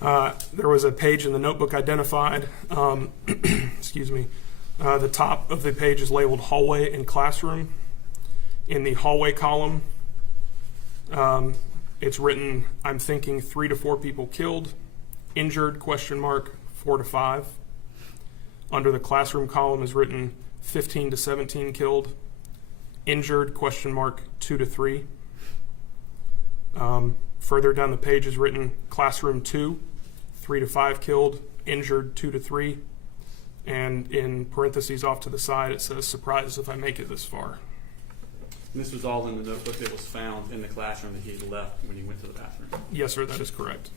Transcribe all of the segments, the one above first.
There was a page in the notebook identified. Excuse me. The top of the page is labeled hallway and classroom. In the hallway column, it's written, I'm thinking 3 to 4 people killed, injured, 4 to 5. Under the classroom column is written 15 to 17 killed, injured, 2 to 3. Further down the page is written classroom 2, 3 to 5 killed, injured, 2 to 3. And in parentheses off to the side, it says, surprised if I make it this far. And this was all in the notebook that was found in the classroom that he had left when he went to the bathroom? Yes, sir, that is correct.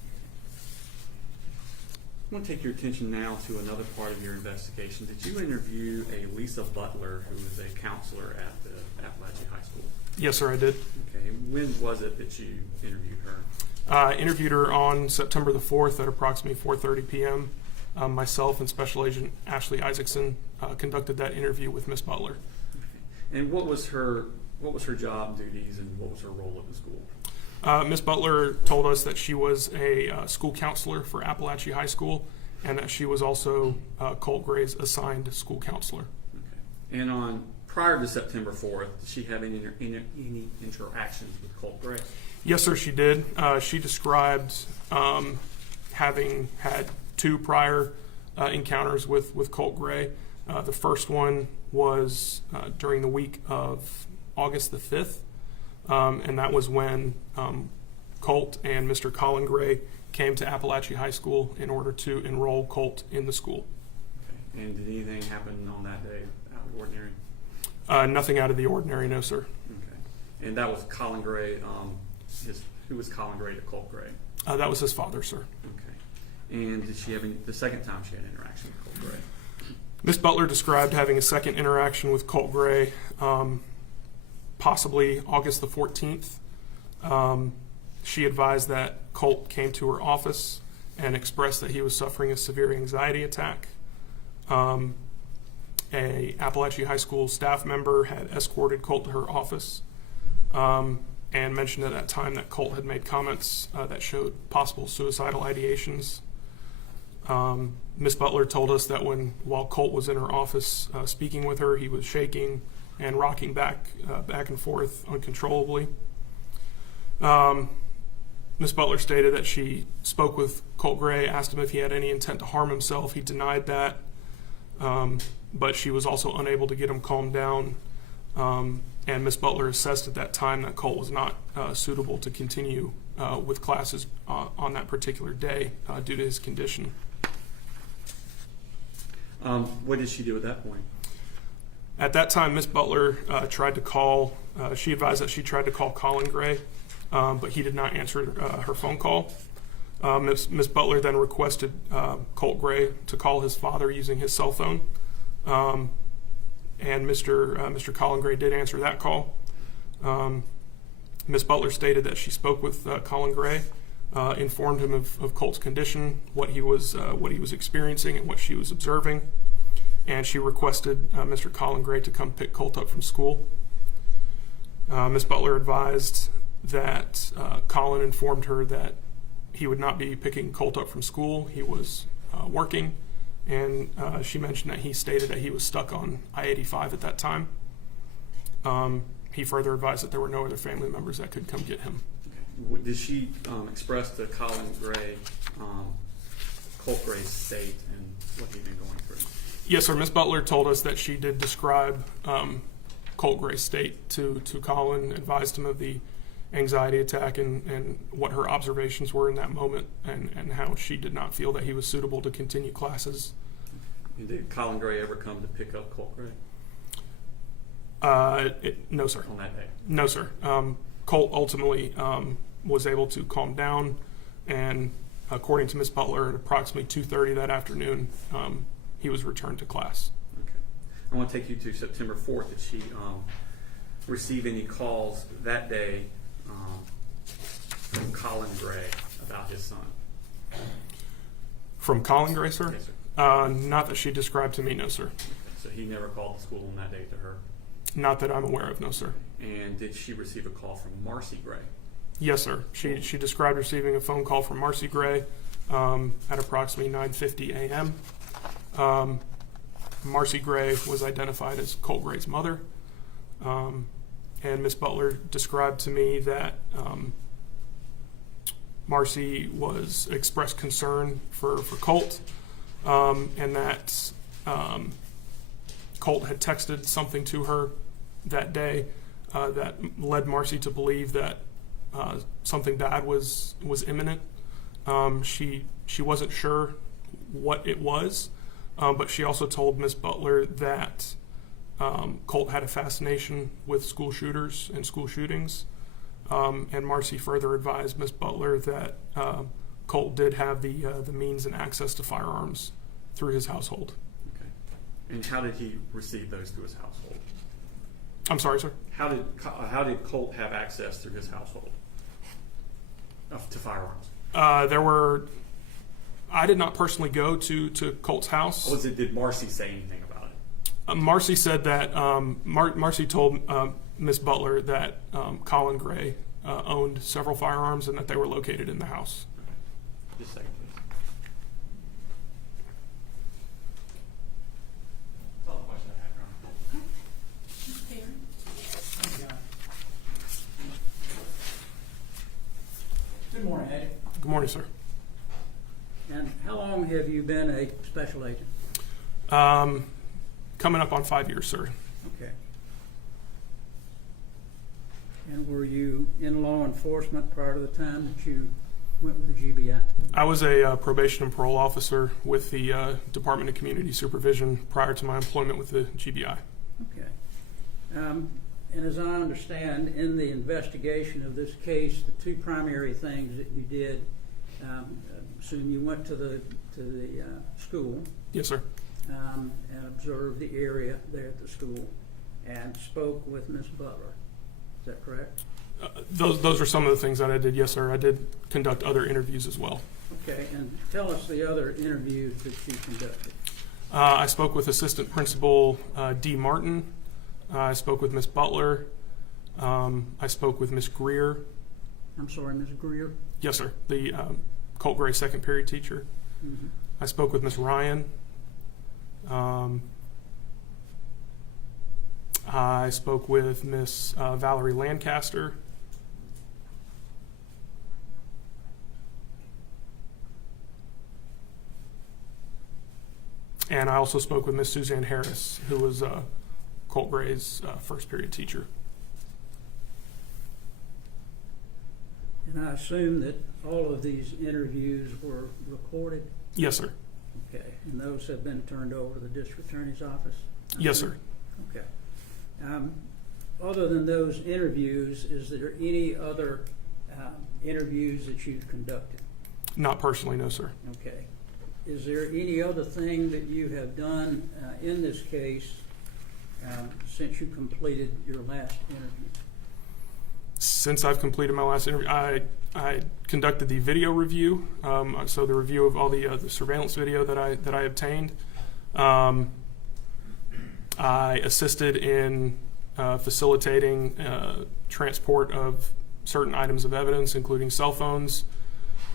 I want to take your attention now to another part of your investigation. Did you interview a Lisa Butler, who was a counselor at the Apalachee High School? Yes, sir, I did. Okay. When was it that you interviewed her? I interviewed her on September the 4th at approximately 4:30 p.m. Myself and Special Agent Ashley Isaacson conducted that interview with Miss Butler. Okay. And what was her job duties and what was her role at the school? Miss Butler told us that she was a school counselor for Apalachee High School and that she was also Colt Gray's assigned school counselor. Okay. And prior to September 4th, did she have any interactions with Colt Gray? Yes, sir, she did. She described having had 2 prior encounters with Colt Gray. The first one was during the week of August the 5th, and that was when Colt and Mr. Colin Gray came to Apalachee High School in order to enroll Colt in the school. Okay. And did anything happen on that day out of the ordinary? Nothing out of the ordinary, no, sir. Okay. And that was Colin Gray. Who was Colin Gray to Colt Gray? That was his father, sir. Okay. And did she have the second time she had an interaction with Colt Gray? Miss Butler described having a second interaction with Colt Gray, possibly August the 14th. She advised that Colt came to her office and expressed that he was suffering a severe anxiety attack. A Apalachee High School staff member had escorted Colt to her office and mentioned at that time that Colt had made comments that showed possible suicidal ideations. Miss Butler told us that while Colt was in her office speaking with her, he was shaking and rocking back and forth uncontrollably. Miss Butler stated that she spoke with Colt Gray, asked him if he had any intent to harm himself. He denied that, but she was also unable to get him calmed down. And Miss Butler assessed at that time that Colt was not suitable to continue with classes on that particular day due to his condition. What did she do at that point? At that time, Miss Butler tried to call, she advised that she tried to call Colin Gray, but he did not answer her phone call. Miss Butler then requested Colt Gray to call his father using his cell phone. And Mr. Colin Gray did answer that call. Miss Butler stated that she spoke with Colin Gray, informed him of Colt's condition, what he was experiencing, and what she was observing, and she requested Mr. Colin Gray to come pick Colt up from school. Miss Butler advised that Colin informed her that he would not be picking Colt up from school. He was working. And she mentioned that he stated that he was stuck on I-85 at that time. He further advised that there were no other family members that could come get him. Okay. Did she express to Colin Gray Colt Gray's state and what he'd been going through? Yes, sir. Miss Butler told us that she did describe Colt Gray's state to Colin, advised him of the anxiety attack and what her observations were in that moment, and how she did not feel that he was suitable to continue classes. And did Colin Gray ever come to pick up Colt Gray? No, sir. On that day? No, sir. Colt ultimately was able to calm down, and according to Miss Butler, at approximately 2:30 that afternoon, he was returned to class. Okay. I want to take you to September 4th. Did she receive any calls that day from Colin Gray about his son? From Colin Gray, sir? Yes, sir. Not that she described to me, no, sir. Okay. So he never called the school on that day to her? Not that I'm aware of, no, sir. And did she receive a call from Marcy Gray? Yes, sir. She described receiving a phone call from Marcy Gray at approximately 9:50 a.m. Marcy Gray was identified as Colt Gray's mother, and Ms. Butler described to me that Marcy expressed concern for Colt, and that Colt had texted something to her that day that led Marcy to believe that something bad was imminent. She wasn't sure what it was, but she also told Ms. Butler that Colt had a fascination with school shooters and school shootings. And Marcy further advised Ms. Butler that Colt did have the means and access to firearms through his household. Okay. And how did he receive those through his household? I'm sorry, sir? How did Colt have access through his household to firearms? I did not personally go to Colt's house. Did Marcy say anything about it? Marcy said that Marcy told Ms. Butler that Colin Gray owned several firearms and that they were located in the house. Okay. Just a second, please. That's all the questions I have, Your Honor. Good morning, Eddie. Good morning, sir. And how long have you been a special agent? Coming up on 5 years, sir. Okay. And were you in law enforcement prior to the time that you went with the GBI? I was a probation and parole officer with the Department of Community Supervision prior to my employment with the GBI. Okay. And as I understand, in the investigation of this case, the two primary things that you did, assume you went to the school. Yes, sir. And observed the area there at the school and spoke with Ms. Butler. Is that correct? Those are some of the things that I did. Yes, sir. I did conduct other interviews as well. Okay, and tell us the other interviews that you conducted. I spoke with Assistant Principal D. Martin. I spoke with Ms. Butler. I spoke with Ms. Greer. I'm sorry, Ms. Greer? Yes, sir. The Colt Gray second period teacher. Mm-hmm. I spoke with Ms. Ryan. I spoke with Miss Valerie Lancaster. And I also spoke with Miss Suzanne Harris, who was Colt Gray's first period teacher. And I assume that all of these interviews were recorded? Yes, sir. Okay, and those have been turned over to the district attorney's office? Yes, sir. Okay. Other than those interviews, is there any other interviews that you've conducted? Not personally, no, sir. Okay. Is there any other thing that you have done in this case since you completed your last interview? Since I've completed my last interview, I conducted the video review, so the review of all the surveillance video that I obtained. I assisted in facilitating transport of certain items of evidence, including cell phones,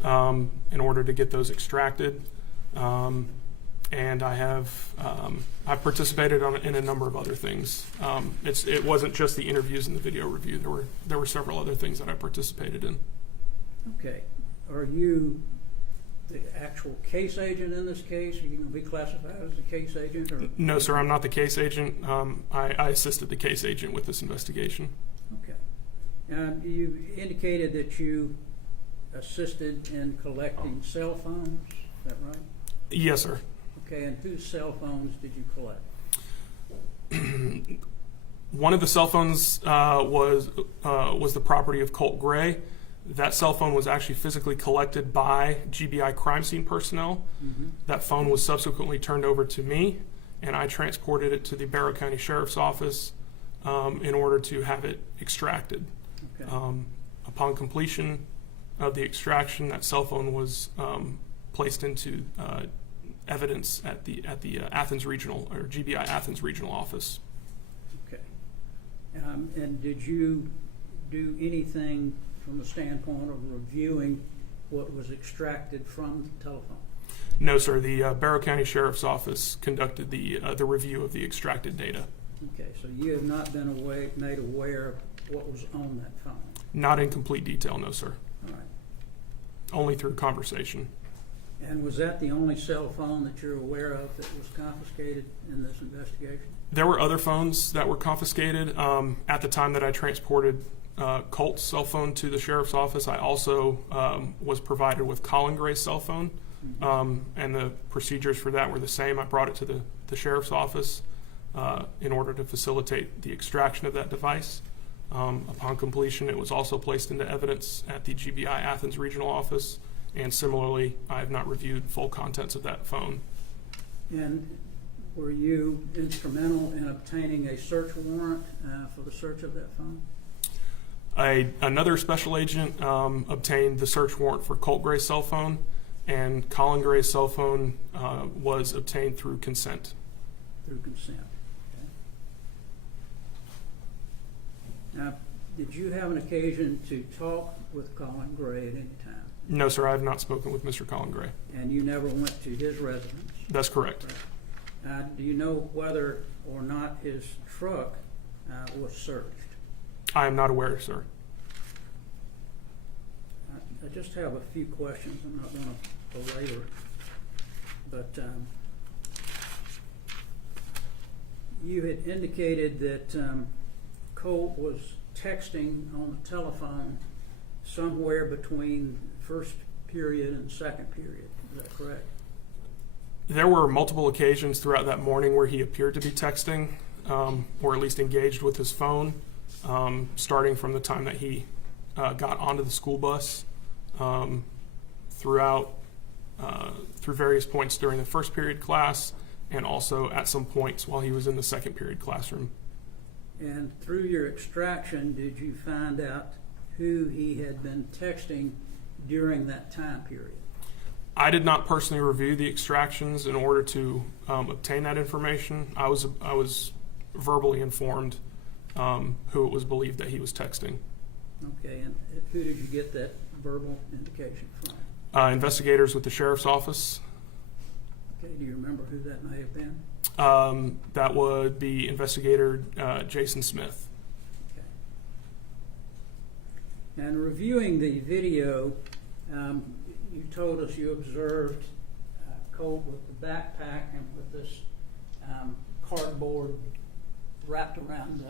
in order to get those extracted. And I've participated in a number of other things. It wasn't just the interviews and the video review. There were several other things that I participated in. Okay. Are you the actual case agent in this case? Are you going to be classified as the case agent? Or? No, sir, I'm not the case agent. I assisted the case agent with this investigation. Okay. You indicated that you assisted in collecting cell phones. Is that right? Yes, sir. Okay, and whose cell phones did you collect? One of the cell phones was the property of Colt Gray. That cell phone was actually physically collected by GBI crime scene personnel. Mm-hmm. That phone was subsequently turned over to me, and I transported it to the Barrow County Sheriff's Office in order to have it extracted. Okay. Upon completion of the extraction, that cell phone was placed into evidence at the Athens Regional or GBI Athens Regional Office. Okay. And did you do anything from the standpoint of reviewing what was extracted from the telephone? No, sir. The Barrow County Sheriff's Office conducted the review of the extracted data. Okay, so you have not been made aware of what was on that phone? Not in complete detail, no, sir. All right. Only through conversation. And was that the only cell phone that you're aware of that was confiscated in this investigation? There were other phones that were confiscated. At the time that I transported Colt's cell phone to the sheriff's office, I also was provided with Colin Gray's cell phone, and the procedures for that were the same. I brought it to the sheriff's office in order to facilitate the extraction of that device. Upon completion, it was also placed into evidence at the GBI Athens Regional Office, and similarly, I have not reviewed full contents of that phone. And were you instrumental in obtaining a search warrant for the search of that phone? Another special agent obtained the search warrant for Colt Gray's cell phone, and Colin Gray's cell phone was obtained through consent. Through consent. Okay. Now, did you have an occasion to talk with Colin Gray at any time? No, sir, I have not spoken with Mr. Colin Gray. And you never went to his residence? That's correct. Do you know whether or not his truck was searched? I am not aware, sir. I just have a few questions. I'm not going to belabor it. But you had indicated that Colt was texting on the telephone somewhere between first period and second period. Is that correct? There were multiple occasions throughout that morning where he appeared to be texting, or at least engaged with his phone, starting from the time that he got onto the school bus, through various points during the first period class, and also at some points while he was in the second period classroom. And through your extraction, did you find out who he had been texting during that time period? I did not personally review the extractions in order to obtain that information. I was verbally informed who it was believed that he was texting. Okay, and who did you get that verbal indication from? Investigators with the sheriff's office. Okay, do you remember who that may have been? That would be Investigator Jason Smith. Okay. And reviewing the video, you told us you observed Colt with the backpack and with this cardboard wrapped around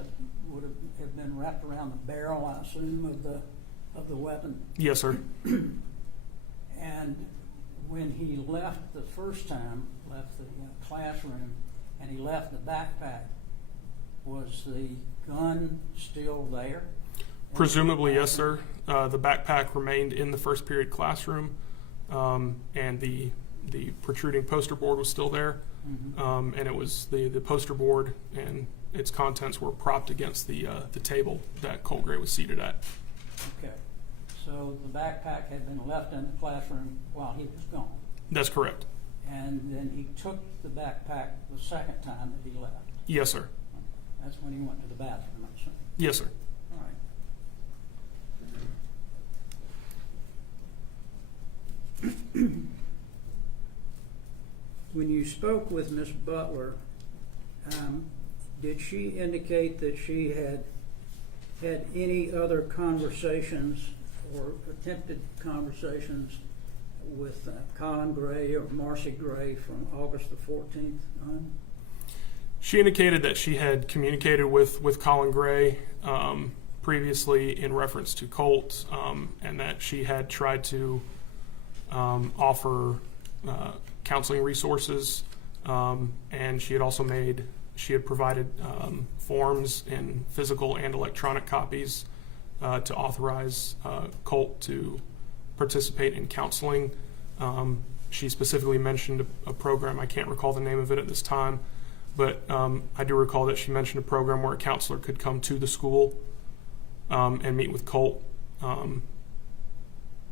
would have been wrapped around the barrel, I assume, of the weapon. Yes, sir. And when he left the first time, left the classroom, and he left the backpack, was the gun still there? Presumably, yes, sir. The backpack remained in the first period classroom, and the protruding poster board was still there. Mm-hmm. And it was the poster board and its contents were propped against the table that Colt Gray was seated at. Okay. So the backpack had been left in the classroom while he was gone. That's correct. And then he took the backpack the second time that he left. Yes, sir. That's when he went to the bathroom, I'm assuming. Yes, sir. All right. When you spoke with Miss Butler, did she indicate that she had any other conversations or attempted conversations with Colin Gray or Marcy Gray from August the 14th on? She indicated that she had communicated with Colin Gray previously in reference to Colt, and that she had tried to offer counseling resources, and she had provided forms in physical and electronic copies to authorize Colt to participate in counseling. She specifically mentioned a program. I can't recall the name of it at this time, but I do recall that she mentioned a program where a counselor could come to the school and meet with Colt.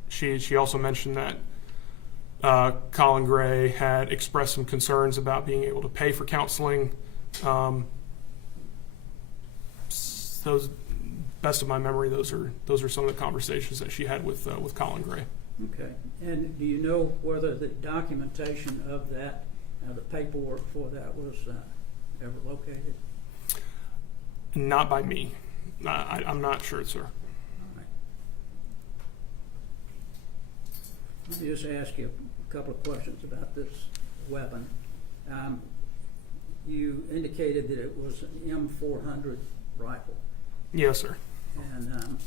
She also mentioned that Colin Gray had expressed some concerns about being able to pay for counseling. Those, best of my memory, those are some of the conversations that she had with Colin Gray. Okay. And do you know whether the documentation of that, the paperwork for that was ever located? Not by me. I'm not sure, sir. All right. Let me just ask you a couple of questions about this weapon. You indicated that it was an M400 rifle. Yes, sir. And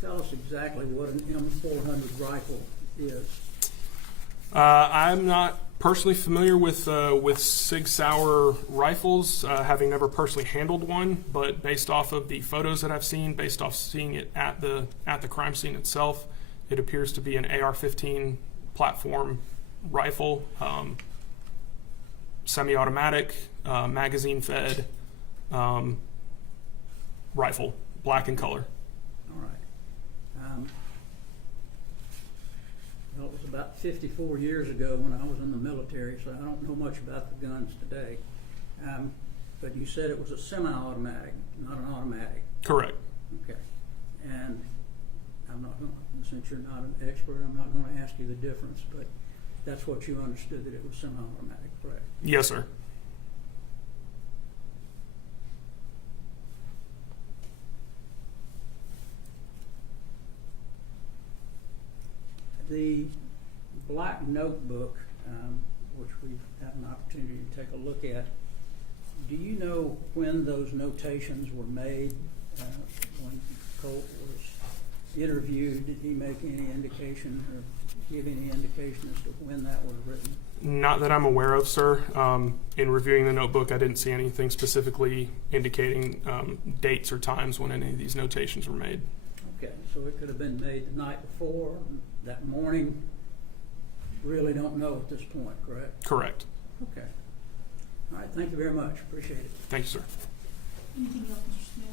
tell us exactly what an M400 rifle is. I'm not personally familiar with Sig Sauer rifles, having never personally handled one, but based off of the photos that I've seen, based off seeing it at the crime scene itself, it appears to be an AR-15 platform rifle, semi-automatic, magazine-fed rifle, black in color. All right. Well, it was about 54 years ago when I was in the military, so I don't know much about the guns today. But you said it was a semi-automatic, not an automatic. Correct. Okay. And I'm not going to, since you're not an expert, I'm not going to ask you the difference, but that's what you understood, that it was semi-automatic, correct? Yes, sir. The black notebook, which we've had an opportunity to take a look at, do you know when those notations were made? When Colt was interviewed, did he make any indication or give any indication as to when that was written? Not that I'm aware of, sir. In reviewing the notebook, I didn't see anything specifically indicating dates or times when any of these notations were made. Okay, so it could have been made the night before, that morning. Really don't know at this point, correct? Correct. Okay. All right, thank you very much. Appreciate it. Thank you, sir. Anything else, Mr. Smith?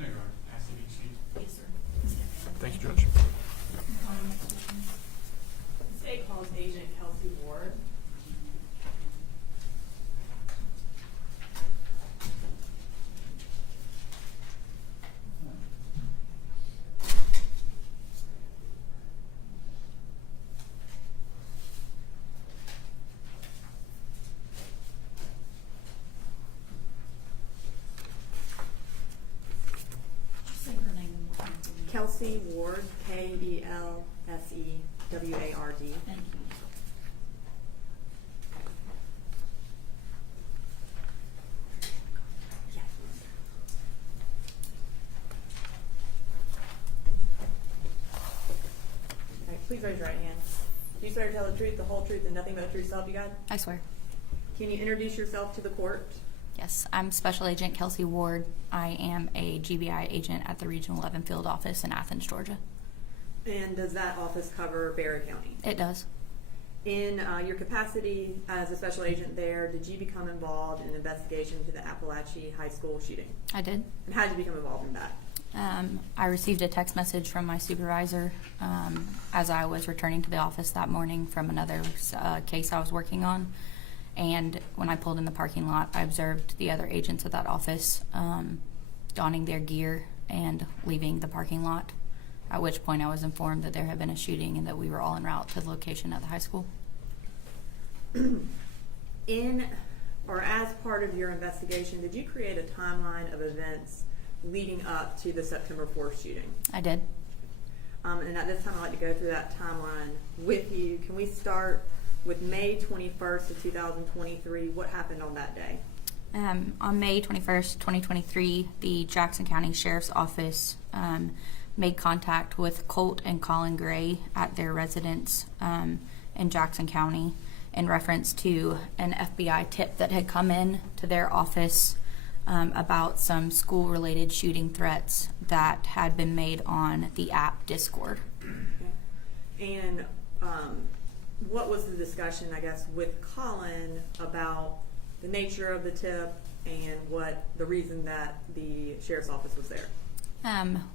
No, Your Honor. Ask to be excused. Yes, sir. Ms. Callahan. Thank you, Judge. Call the next witness. State calls Agent Kelsey Ward. Just say her name one more time for me. Kelsey Ward, K-E-L-S-E-W-A-R-D. Thank you. Yes. All right, please raise your right hand. Do you swear to tell the truth, the whole truth, and nothing but the truth, so help you God? I swear. Can you introduce yourself to the court? Yes, I'm Special Agent Kelsey Ward. I am a GBI agent at the Regional 11 Field Office in Athens, Georgia. And does that office cover Barry County? It does. In your capacity as a special agent there, did you become involved in an investigation to the Apalachee High School shooting? I did. And how did you become involved in that? I received a text message from my supervisor as I was returning to the office that morning from another case I was working on. And when I pulled in the parking lot, I observed the other agents at that office donning their gear and leaving the parking lot, at which point I was informed that there had been a shooting and that we were all en route to the location at the high school. In or as part of your investigation, did you create a timeline of events leading up to the September 4th shooting? I did. And at this time, I'd like to go through that timeline with you. Can we start with May 21st of 2023? What happened on that day? On May 21st, 2023, the Jackson County Sheriff's Office made contact with Colt and Colin Gray at their residence in Jackson County in reference to an FBI tip that had come in to their office about some school-related shooting threats that had been made on the app Discord. Okay. And what was the discussion, I guess, with Colin about the nature of the tip and what the reason that the sheriff's office was there?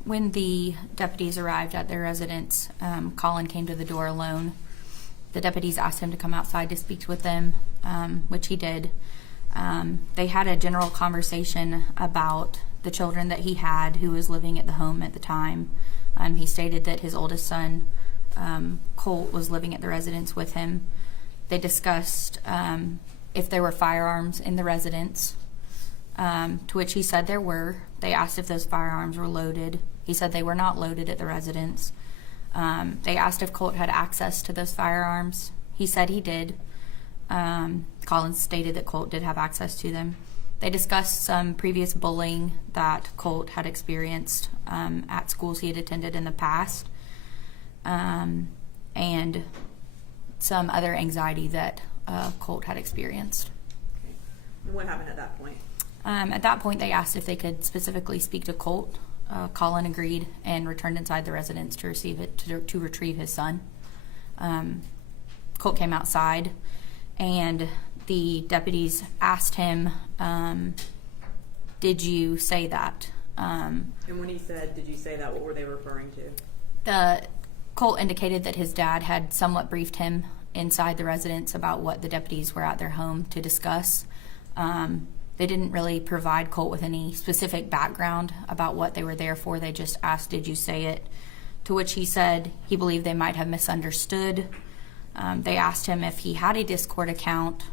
When the deputies arrived at their residence, Colin came to the door alone. The deputies asked him to come outside to speak with them, which he did. They had a general conversation about the children that he had who was living at the home at the time. He stated that his oldest son Colt was living at the residence with him. They discussed if there were firearms in the residence, to which he said there were. They asked if those firearms were loaded. He said they were not loaded at the residence. They asked if Colt had access to those firearms. He said he did. Colin stated that Colt did have access to them. They discussed some previous bullying that Colt had experienced at schools he had attended in the past, and some other anxiety that Colt had experienced. Okay. And what happened at that point? At that point, they asked if they could specifically speak to Colt. Colin agreed and returned inside the residence to retrieve his son. Colt came outside, and the deputies asked him, "Did you say that?" And when he said, "Did you say that?" what were they referring to? Colt indicated that his dad had somewhat briefed him inside the residence about what the deputies were at their home to discuss. They didn't really provide Colt with any specific background about what they were there for. They just asked, "Did you say it?" To which he said he believed they might have misunderstood. They asked him if he had a Discord account.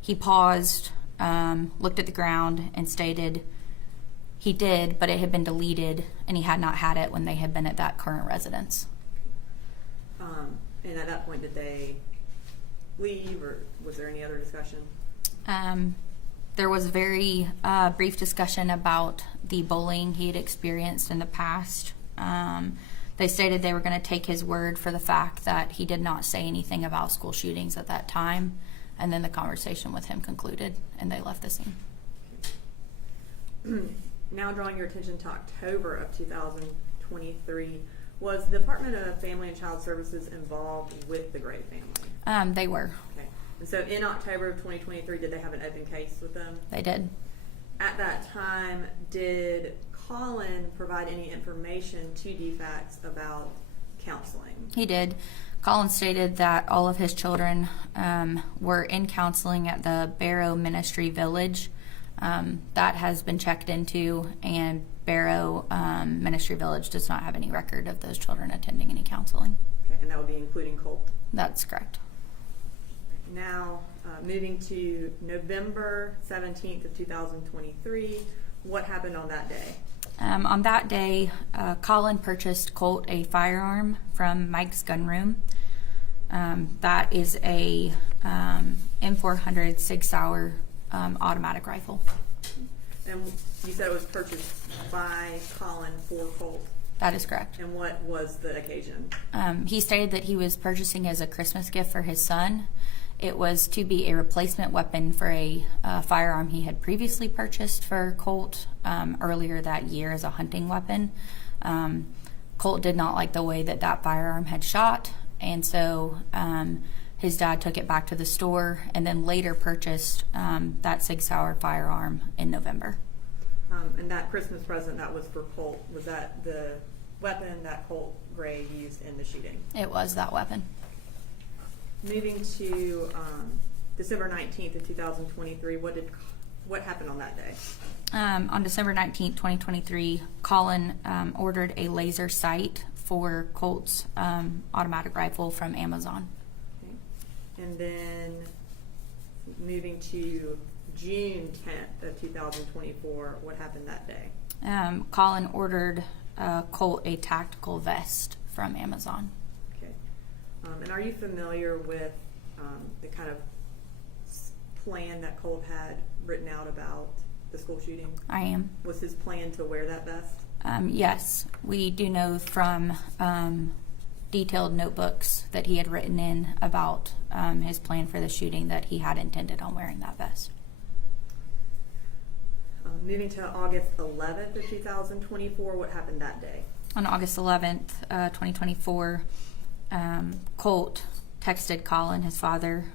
He paused, looked at the ground, and stated he did, but it had been deleted, and he had not had it when they had been at that current residence. And at that point, did they leave, or was there any other discussion? There was very brief discussion about the bullying he had experienced in the past. They stated they were going to take his word for the fact that he did not say anything about school shootings at that time, and then the conversation with him concluded, and they left the scene. Now drawing your attention to October of 2023, was the Department of Family and Child Services involved with the Gray family? They were. Okay. And so in October of 2023, did they have an open case with them? They did. At that time, did Colin provide any information to DFACS about counseling? He did. Colin stated that all of his children were in counseling at the Barrow Ministry Village. That has been checked into, and Barrow Ministry Village does not have any record of those children attending any counseling. Okay, and that would be including Colt? That's correct. Now, moving to November 17th of 2023, what happened on that day? On that day, Colin purchased Colt a firearm from Mike's Gun Room. That is a M400 Sig Sauer automatic rifle. And you said it was purchased by Colin for Colt. That is correct. And what was the occasion? He stated that he was purchasing as a Christmas gift for his son. It was to be a replacement weapon for a firearm he had previously purchased for Colt earlier that year as a hunting weapon. Colt did not like the way that firearm had shot, and so his dad took it back to the store and then later purchased that Sig Sauer firearm in November. And that Christmas present that was for Colt, was that the weapon that Colt Gray used in the shooting? It was that weapon. Moving to December 19th of 2023, what happened on that day? On December 19th, 2023, Colin ordered a laser sight for Colt's automatic rifle from Amazon. Okay. And then moving to June 10th of 2024, what happened that day? Colin ordered Colt a tactical vest from Amazon. Okay. And are you familiar with the kind of plan that Colt had written out about the school shooting? I am. Was his plan to wear that vest? Yes, we do know from detailed notebooks that he had written in about his plan for the shooting that he had intended on wearing that vest. Moving to August 11th of 2024, what happened that day? On August 11th, 2024, Colt texted Colin, his father,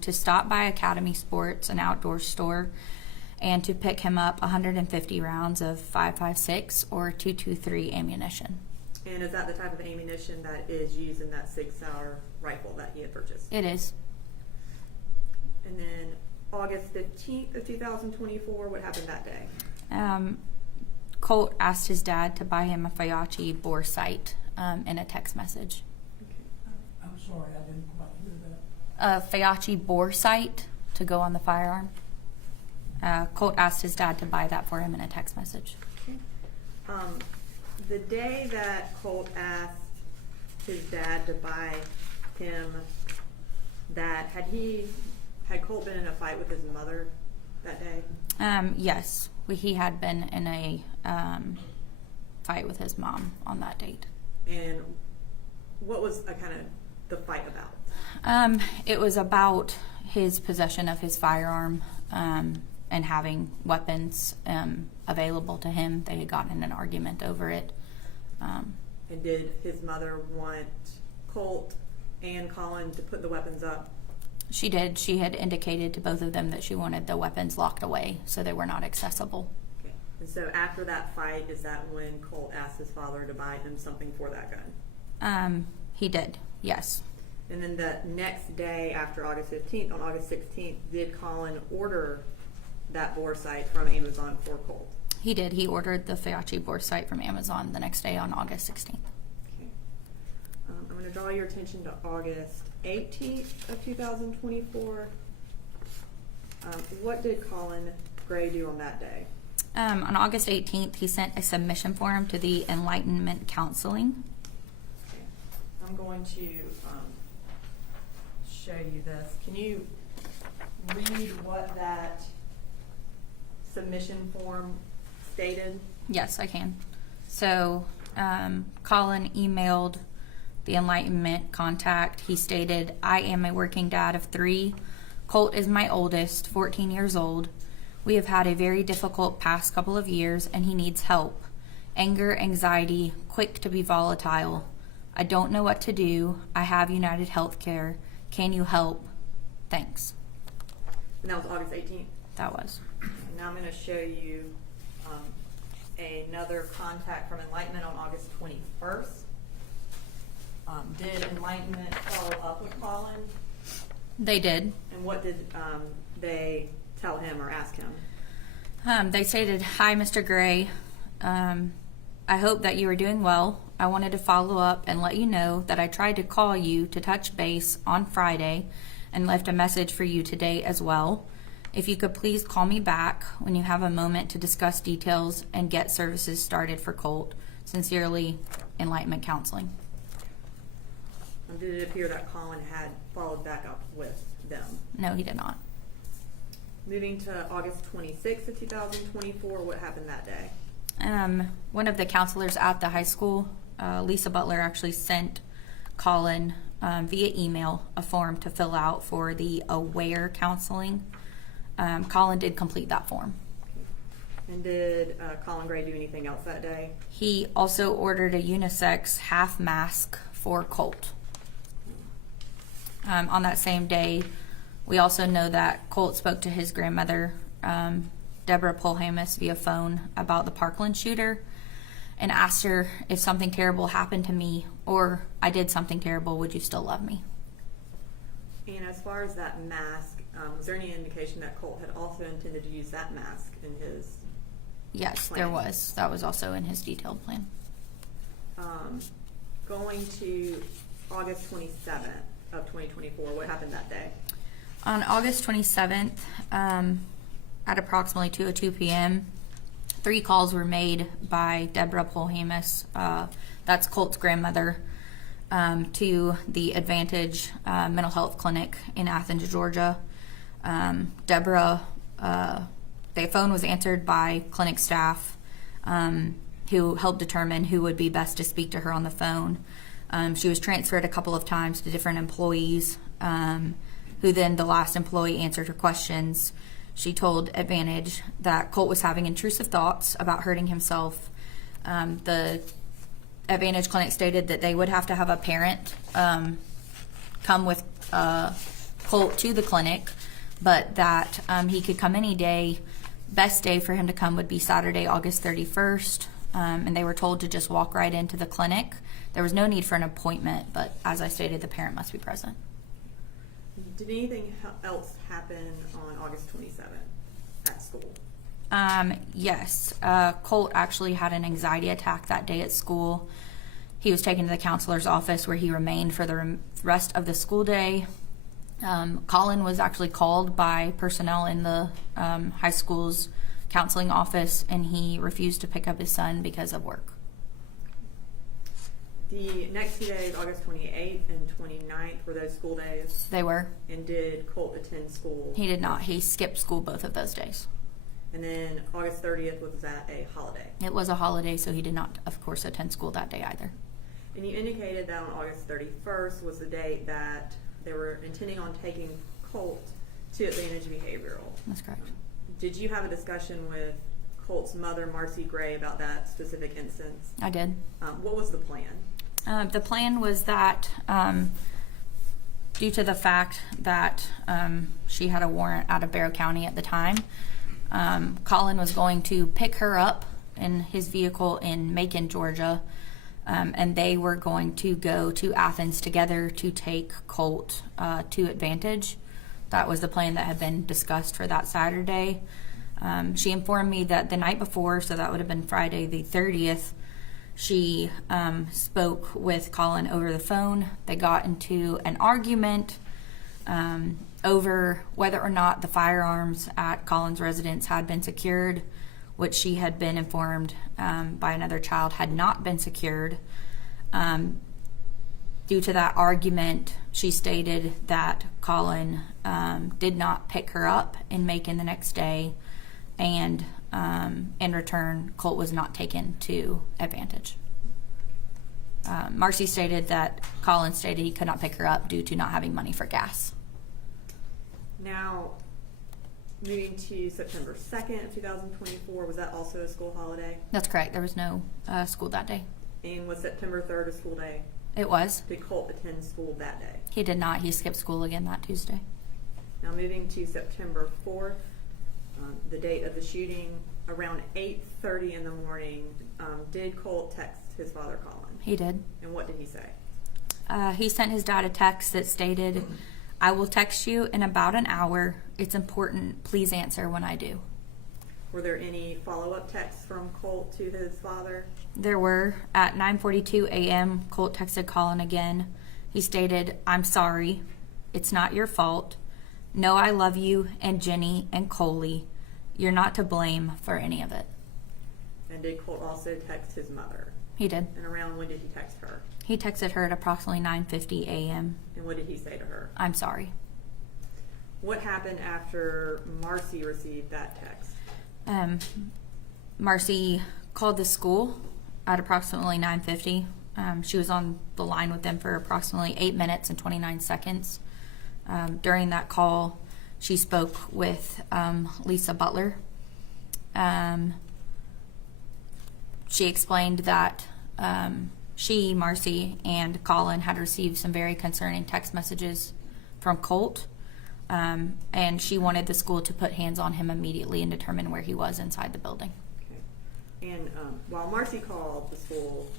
to stop by Academy Sports, an outdoor store, and to pick him up 150 rounds of 5.56 or .223 ammunition. And is that the type of ammunition that is used in that Sig Sauer rifle that he had purchased? It is. And then August 15th of 2024, what happened that day? Colt asked his dad to buy him a Apalachee bore sight in a text message. Okay. sorry, I didn't quite hear that. A Apalachee bore sight to go on the firearm. Colt asked his dad to buy that for him in a text message. The day that Colt asked his dad to buy him that, had Colt been in a fight with his mother that day? Yes, he had been in a fight with his mom on that date. And what was kind of the fight about? It was about his possession of his firearm and having weapons available to him. They had gotten in an argument over it. And did his mother want Colt and Colin to put the weapons up? She did. She had indicated to both of them that she wanted the weapons locked away so they were not accessible. Okay. And so after that fight, is that when Colt asked his father to buy him something for that gun? He did, yes. And then the next day after August 15th, on August 16th, did Colin order that bore sight from Amazon for Colt? He did. He ordered the Apalachee bore sight from Amazon the next day on August 16th. Okay. I'm going to draw your attention to August 18th of 2024. What did Colin Gray do on that day? On August 18th, he sent a submission form to the Enlightenment Counseling. Okay. I'm going to show you this. Can you read what that submission form stated? Yes, I can. So, Colin emailed the Enlightenment contact. He stated, "I am a working dad of 3. Colt is my oldest, 14 years old. We have had a very difficult past couple of years and he needs help. Anger, anxiety, quick to be volatile. I don't know what to do. I have United Healthcare. Can you help? Thanks." And that was August 18th. That was. And now I'm going to show you another contact from Enlightenment on August 21st. Did Enlightenment follow up with Colin? They did. And what did they tell him or ask him? They stated, "Hi, Mr. Gray. I hope that you are doing well. I wanted to follow up and let you know that I tried to call you to touch base on Friday and left a message for you today as well. If you could please call me back when you have a moment to discuss details and get services started for Colt. Sincerely, Enlightenment Counseling." Did it appear that Colin had followed back up with them? No, he did not. Moving to August 26th of 2024, what happened that day? One of the counselors at the high school, Lisa Butler, actually sent Colin via email a form to fill out for the AWARE counseling. Colin did complete that form. And did Colin Gray do anything else that day? He also ordered a unisex half mask for Colt. On that same day, we also know that Colt spoke to his grandmother, Deborah Polhamus, via phone about the Parkland shooter and asked her, "If something terrible happened to me or I did something terrible, would you still love me?" And as far as that mask, was there any indication that Colt had also intended to use that mask in his Yes, plan? there was. That was also in his detailed plan. Going to August 27th of 2024, what happened that day? On August 27th, at approximately 2:02 p.m., 3 calls were made by Deborah Polhamus, that's Colt's grandmother, to the Advantage Mental Health Clinic in Athens, Georgia. Deborah, the phone was answered by clinic staff who helped determine who would be best to speak to her on the phone. She was transferred a couple of times to different employees, who then the last employee answered her questions. She told Advantage that Colt was having intrusive thoughts about hurting himself. The Advantage Clinic stated that they would have to have a parent come with Colt to the clinic, but that he could come any day. Best day for him to come would be Saturday, August 31st, and they were told to just walk right into the clinic. There was no need for an appointment, but as I stated, the parent must be present. Did anything else happen on August 27th at school? Yes. Colt actually had an anxiety attack that day at school. He was taken to the counselor's office where he remained for the rest of the school day. Colin was actually called by personnel in the high school's counseling office, and he refused to pick up his son because of work. The next 2 days, August 28th and 29th, were those school days? They were. And did Colt attend school? He did not. He skipped school both of those days. And then August 30th, was that a holiday? It was a holiday, so he did not, of course, attend school that day either. And you indicated that on August 31st was the date that they were intending on taking Colt to Advantage Behavioral. That's correct. Did you have a discussion with Colt's mother, Marcy Gray, about that specific instance? I did. What was the plan? The plan was that due to the fact that she had a warrant out of Barrow County at the time, Colin was going to pick her up in his vehicle in Macon, Georgia, and they were going to go to Athens together to take Colt to Advantage. That was the plan that had been discussed for that Saturday. She informed me that the night before, so that would have been Friday the 30th, she spoke with Colin over the phone. They got into an argument over whether or not the firearms at Colin's residence had been secured, which she had been informed by another child had not been secured. Due to that argument, she stated that Colin did not pick her up in Macon the next day, and in return, Colt was not taken to Advantage. Marcy stated that Colin stated he could not pick her up due to not having money for gas. Now, moving to September 2nd, 2024, was that also a school holiday? That's correct. There was no school that day. And was September 3rd a school day? It was. Did Colt attend school that day? He did not. He skipped school again that Tuesday. Now, moving to September 4th, the date of the shooting, around 8:30 in the morning, did Colt text his father, Colin? He did. And what did he say? He sent his dad a text that stated, "I will text you in about an hour. It's important. Please answer when I do." Were there any follow-up texts from Colt to his father? There were. At 9:42 a.m., Colt texted Colin again. He stated, "I'm sorry. It's not your fault. No, I love you and Jenny and Coley. You're not to blame for any of it." And did Colt also text his mother? He did. And around when did he text her? He texted her at approximately 9:50 a.m. And what did he say to her? "I'm sorry." What happened after Marcy received that text? Marcy called the school at approximately 9:50. She was on the line with them for approximately 8 minutes and 29 seconds. During that call, she spoke with Lisa Butler. She explained that she, Marcy, and Colin had received some very concerning text messages from Colt, and she wanted the school to put hands on him immediately and determine where he was inside the building. Okay. And while Marcy called the school,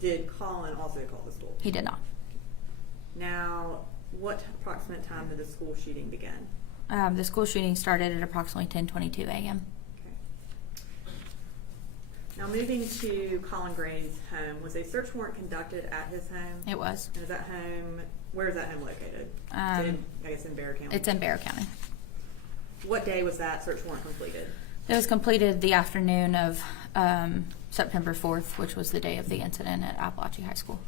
did Colin also call the school? He did not. Now, what approximate time did the school shooting begin? The school shooting started at approximately 10:22 a.m. Okay. Now, moving to Colin Gray's home, was a search warrant conducted at his home? It was. And is that home, where is that home located? Is it I guess in Barrow County? It's in Barrow County. What day was that search warrant completed? It was completed the afternoon of September 4th, which was the day of the incident at Apalachee High School.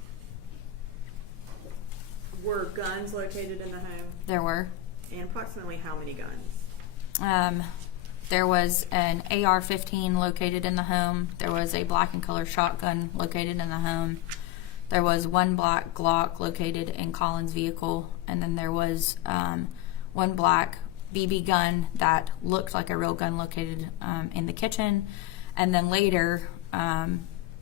Were guns located in the home? There were. And approximately how many guns? There was an AR-15 located in the home. There was a black and color shotgun located in the home. There was one black Glock located in Colin's vehicle, and then there was one black BB gun that looked like a real gun located in the kitchen. And then later, I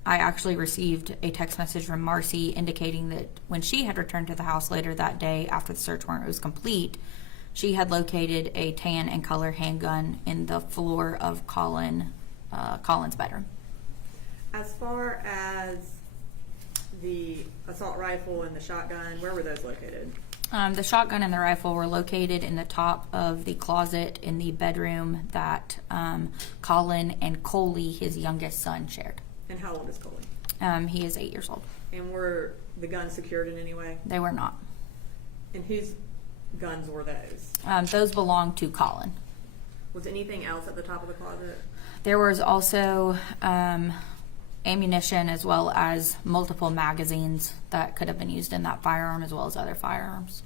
actually received a text message from Marcy indicating that when she had returned to the house later that day after the search warrant was complete, she had located a tan and color handgun in the floor of Colin's bedroom. As far as the assault rifle and the shotgun, where were those located? The shotgun and the rifle were located in the top of the closet in the bedroom that Colin and Coley, his youngest son, shared. And how old is Colin? He is 8 years old. And were the guns secured in any way? They were not. And whose guns were those? Those belong to Colin. Was anything else at the top of the closet? There was also ammunition as well as multiple magazines that could have been used in that firearm as well as other firearms.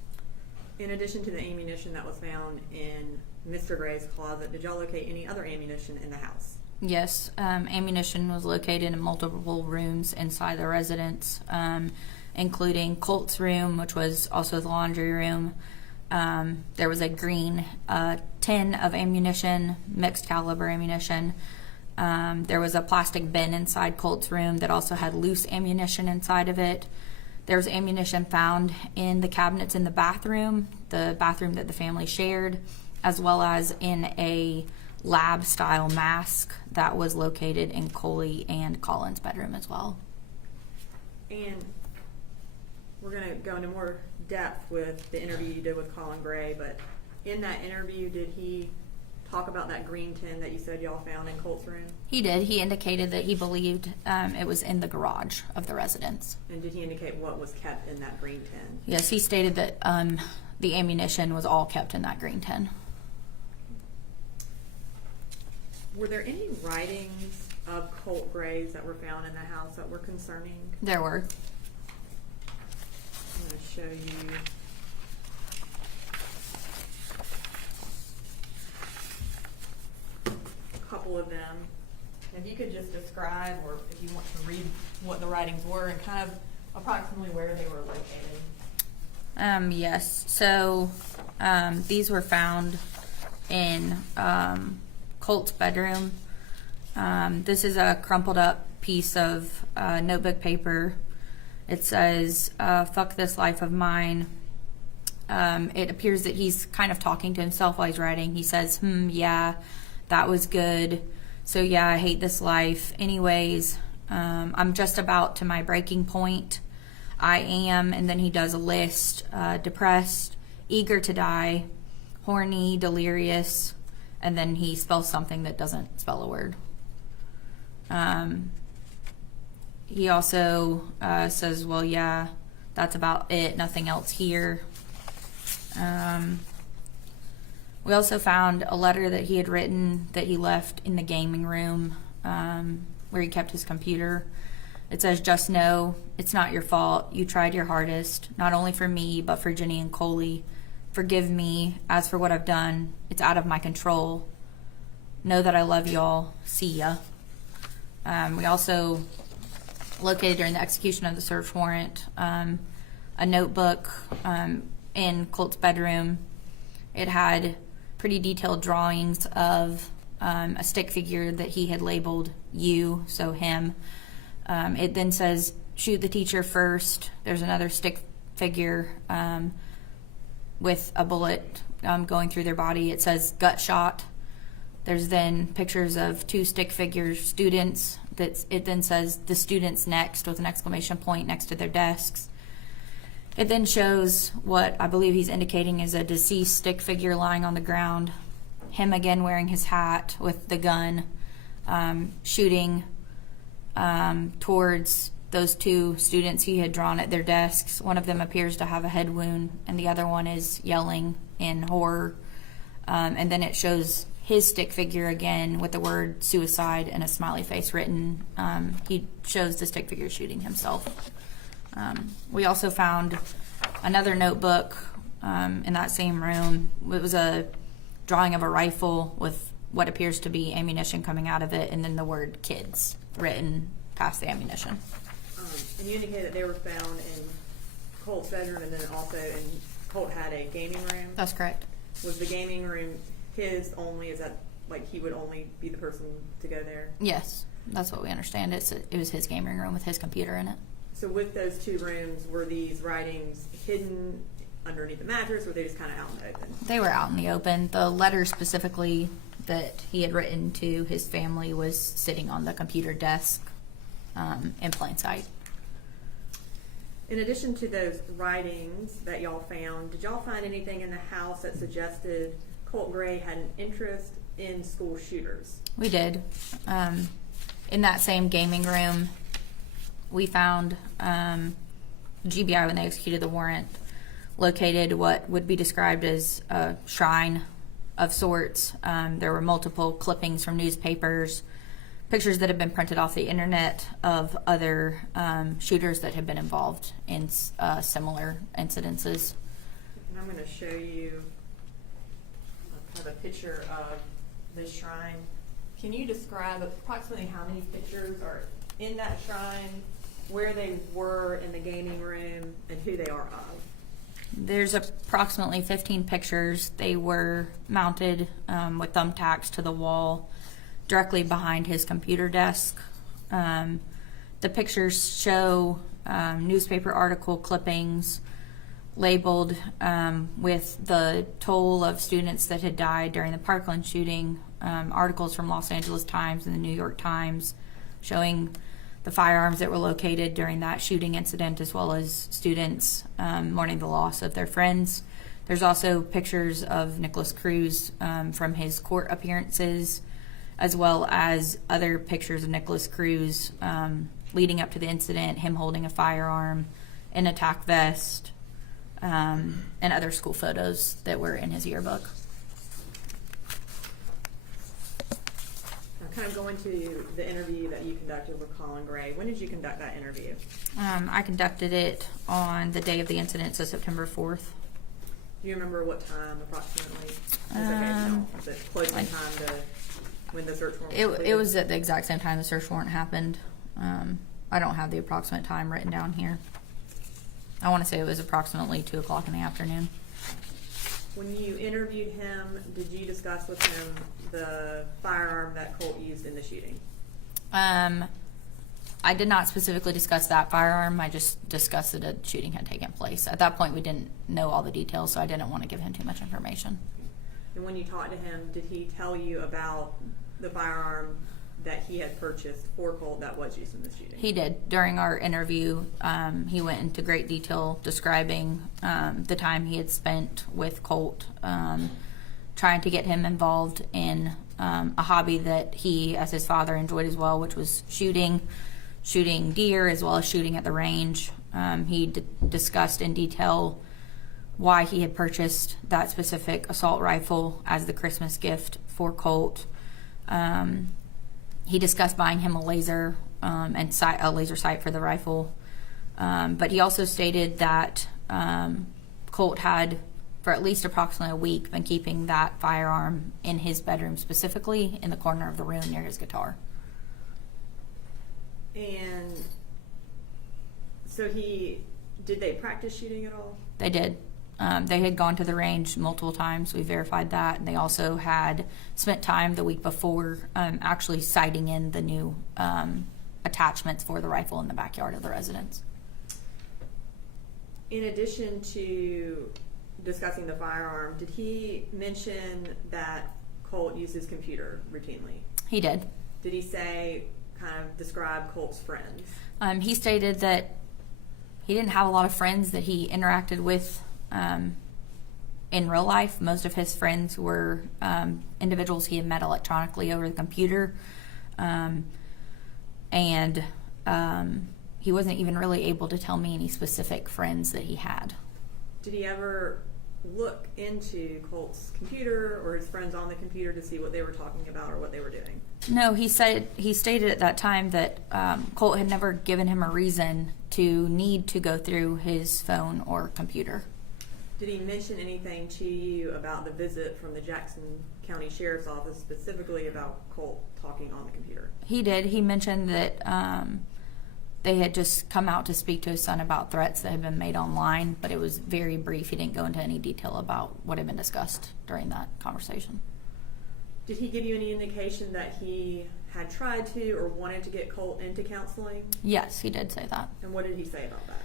In addition to the ammunition that was found in Mr. Gray's closet, did y'all locate any other ammunition in the house? Yes, ammunition was located in multiple rooms inside the residence, including Colt's room, which was also the laundry room. There was a green tin of ammunition, mixed caliber ammunition. There was a plastic bin inside Colt's room that also had loose ammunition inside of it. There was ammunition found in the cabinets in the bathroom that the family shared, as well as in a lab-style mask that was located in Coley and Colin's bedroom as well. And we're going to go into more depth with the interview you did with Colin Gray, but in that interview, did he talk about that green tin that you said y'all found in Colt's room? He did. He indicated that he believed it was in the garage of the residence. And did he indicate what was kept in that green tin? Yes, he stated that the ammunition was all kept in that green tin. Were there any writings of Colt Gray's that were found in the house that were concerning? There were. I'm going to show you. A couple of them. If you could just describe, or if you want to read what the writings were and kind of approximately where they were located. Yes. So these were found in Colt's bedroom. This is a crumpled up piece of notebook paper. It says, fuck this life of mine. It appears that he's kind of talking to himself while he's writing. He says, yeah, that was good. So yeah, I hate this life. Anyways, I'm just about to my breaking point. I am, and then he does a list, depressed, eager to die, horny, delirious, and then he spells something that doesn't spell a word. He also says, well, yeah, that's about it, nothing else here. We also found a letter that he had written that he left in the gaming room where he kept his computer. It says, just know it's not your fault. You tried your hardest, not only for me, but for Jenny and Coley. Forgive me. As for what I've done, it's out of my control. Know that I love y'all. See ya. We also located during the execution of the search warrant a notebook in Colt's bedroom. It had pretty detailed drawings of a stick figure that he had labeled you, so him. It then says, shoot the teacher first. There's another stick figure with a bullet going through their body. It says gut shot. There's then pictures of two stick figures, students. It then says the students next with an exclamation point next to their desks. It then shows what I believe he's indicating is a deceased stick figure lying on the ground. Him again wearing his hat with the gun, shooting towards those two students he had drawn at their desks. One of them appears to have a head wound, and the other one is yelling in horror. And then it shows his stick figure again with the word suicide and a smiley face written. He shows the stick figure shooting himself. We also found another notebook in that same room. It was a drawing of a rifle with what appears to be ammunition coming out of it, and then the word kids written past the ammunition. And you indicated that they were found in Colt's bedroom, and then also Colt had a gaming room. That's correct. Was the gaming room his only? Is that like he would only be the person to go there? Yes, that's what we understand. It was his gaming room with his computer in it. So with those two rooms, were these writings hidden underneath the mattress, or were they just kind of out in the open? They were out in the open. The letter specifically that he had written to his family was sitting on the computer desk in plain sight. In addition to those writings that y'all found, did y'all find anything in the house that suggested Colt Gray had an interest in school shooters? We did. In that same gaming room we found GBI, when they executed the warrant, located what would be described as a shrine of sorts. There were multiple clippings from newspapers, pictures that had been printed off the internet of other shooters that had been involved in similar incidences. And I'm going to show you kind of a picture of this shrine. Can you describe approximately how many pictures are in that shrine, where they were in the gaming room, and who they are of? There's approximately 15 pictures. They were mounted with thumbtacks to the wall directly behind his computer desk. The pictures show newspaper article clippings labeled with the toll of students that had died during the Parkland shooting, articles from Los Angeles Times and the New York Times showing the firearms that were located during that shooting incident, as well as students mourning the loss of their friends. There's also pictures of Nicholas Cruz from his court appearances, as well as other pictures of Nicholas Cruz leading up to the incident, him holding a firearm, an attack vest, and other school photos that were in his yearbook. Kind of going to the interview that you conducted with Colin Gray. When did you conduct that interview? I conducted it on the day of the incident, so September 4th. Do you remember what time approximately? Was it close in time to when the search warrant was completed? It was at the exact same time the search warrant happened. I don't have the approximate time written down here. I want to say it was approximately 2 o'clock in the afternoon. When you interviewed him, did you discuss with him the firearm that Colt used in the shooting? I did not specifically discuss that firearm. I just discussed that a shooting had taken place. At that point, we didn't know all the details, so I didn't want to give him too much information. And when you talked to him, did he tell you about the firearm that he had purchased for Colt that was used in the shooting? He did. During our interview, he went into great detail describing the time he had spent with Colt, trying to get him involved in a hobby that he, as his father, enjoyed as well, which was shooting deer as well as shooting at the range. He discussed in detail why he had purchased that specific assault rifle as the Christmas gift for Colt. He discussed buying him a laser and a laser sight for the rifle. But he also stated that Colt had, for at least approximately a week, been keeping that firearm in his bedroom, specifically in the corner of the room near his guitar. And so did they practice shooting at all? They did. They had gone to the range multiple times. We verified that. And they also had spent time the week before actually sighting in the new attachments for the rifle in the backyard of the residence. In addition to discussing the firearm, did he mention that Colt used his computer routinely? He did. Did he describe Colt's friends? He stated that he didn't have a lot of friends that he interacted with in real life. Most of his friends were individuals he had met electronically over the computer. And he wasn't even really able to tell me any specific friends that he had. Did he ever look into Colt's computer or his friends on the computer to see what they were talking about or what they were doing? No, he stated at that time that Colt had never given him a reason to need to go through his phone or computer. Did he mention anything to you about the visit from the Jackson County Sheriff's Office, specifically about Colt talking on the computer? He did. He mentioned that they had just come out to speak to his son about threats that had been made online, but it was very brief. He didn't go into any detail about what had been discussed during that conversation. Did he give you any indication that he had tried to or wanted to get Colt into counseling? Yes, he did say that. And what did he say about that?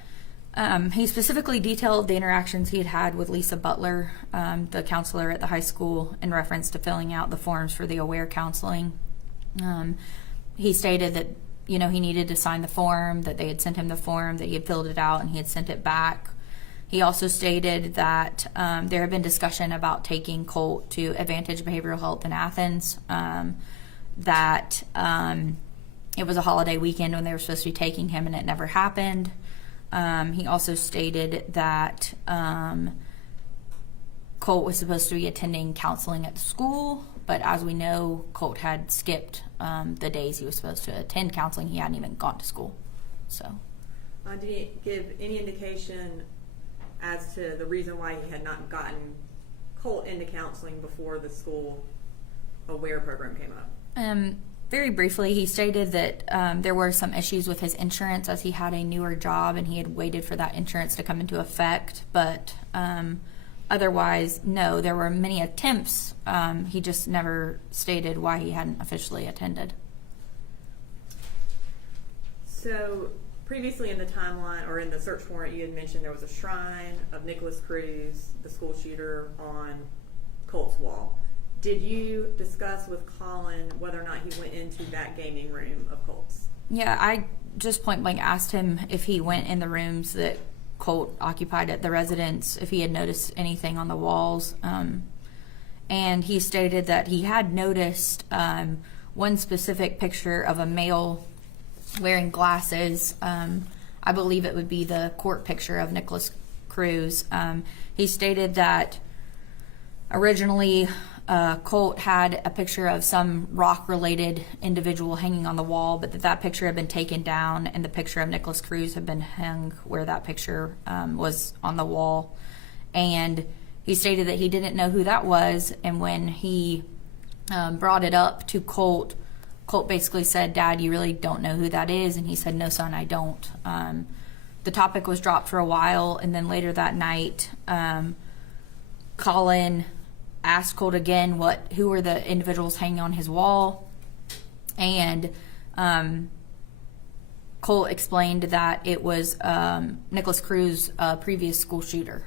He specifically detailed the interactions he had had with Lisa Butler, the counselor at the high school, in reference to filling out the forms for the AWARE counseling. He stated that he needed to sign the form, that they had sent him the form, that he had filled it out, and he had sent it back. He also stated that there had been discussion about taking Colt to Advantage Behavioral Health in Athens, that it was a holiday weekend when they were supposed to be taking him, and it never happened. He also stated that Colt was supposed to be attending counseling at the school, but as we know, Colt had skipped the days he was supposed to attend counseling. He hadn't even gone to school. So, Did he give any indication as to the reason why he had not gotten Colt into counseling before the school AWARE program came up? Very briefly, he stated that there were some issues with his insurance as he had a newer job and he had waited for that insurance to come into effect. But otherwise, no, there were many attempts. He just never stated why he hadn't officially attended. So previously in the timeline or in the search warrant, you had mentioned there was a shrine of Nicholas Cruz, the school shooter, on Colt's wall. Did you discuss with Colin whether or not he went into that gaming room of Colt's? Yeah, I just point blank asked him if he went in the rooms that Colt occupied at the residence, if he had noticed anything on the walls. And he stated that he had noticed one specific picture of a male wearing glasses. I believe it would be the court picture of Nicholas Cruz. He stated that originally Colt had a picture of some rock-related individual hanging on the wall, but that picture had been taken down and the picture of Nicholas Cruz had been hung where that picture was on the wall. And he stated that he didn't know who that was, and when he brought it up to Colt, Colt basically said, "Dad, you really don't know who that is?" And he said, "No, son, I don't." The topic was dropped for a while, and then later that night, Colin asked Colt again who were the individuals hanging on his wall, and Colt explained that it was Nicholas Cruz, a previous school shooter.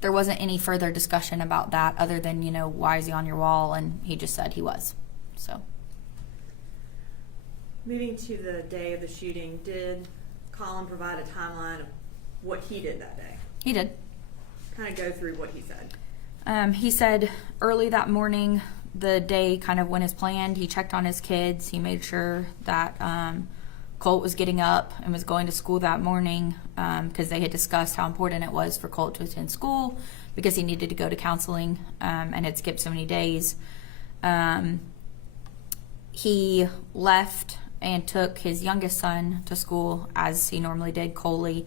There wasn't any further discussion about that other than, why is he on your wall? And he just said he was. So, Moving to the day of the shooting, did Colin provide a timeline of what he did that day? he did. Kind of go through what he said. He said early that morning, the day kind of went as planned. He checked on his kids. He made sure that Colt was getting up and was going to school that morning because they had discussed how important it was for Colt to attend school because he needed to go to counseling and had skipped so many days. He left and took his youngest son to school as he normally did, Coley.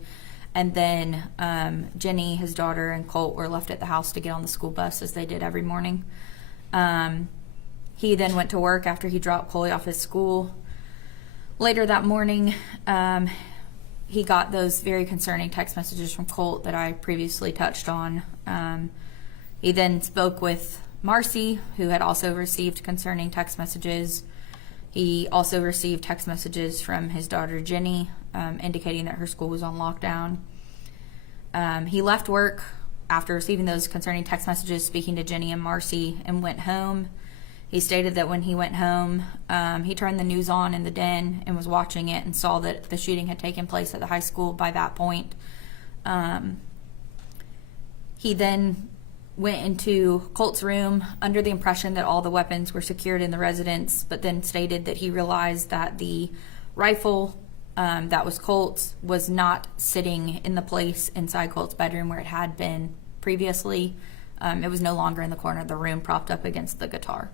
And then Jenny, his daughter, and Colt were left at the house to get on the school bus as they did every morning. He then went to work after he dropped Coley off at school. Later that morning, he got those very concerning text messages from Colt that I previously touched on. He then spoke with Marcy, who had also received concerning text messages. He also received text messages from his daughter Jenny, indicating that her school was on lockdown. He left work after receiving those concerning text messages, speaking to Jenny and Marcy, and went home. He stated that when he went home, he turned the news on in the den and was watching it and saw that the shooting had taken place at the high school by that point. He then went into Colt's room under the impression that all the weapons were secured in the residence, but then stated that he realized that the rifle that was Colt's was not sitting in the place inside Colt's bedroom where it had been previously. It was no longer in the corner of the room propped up against the guitar.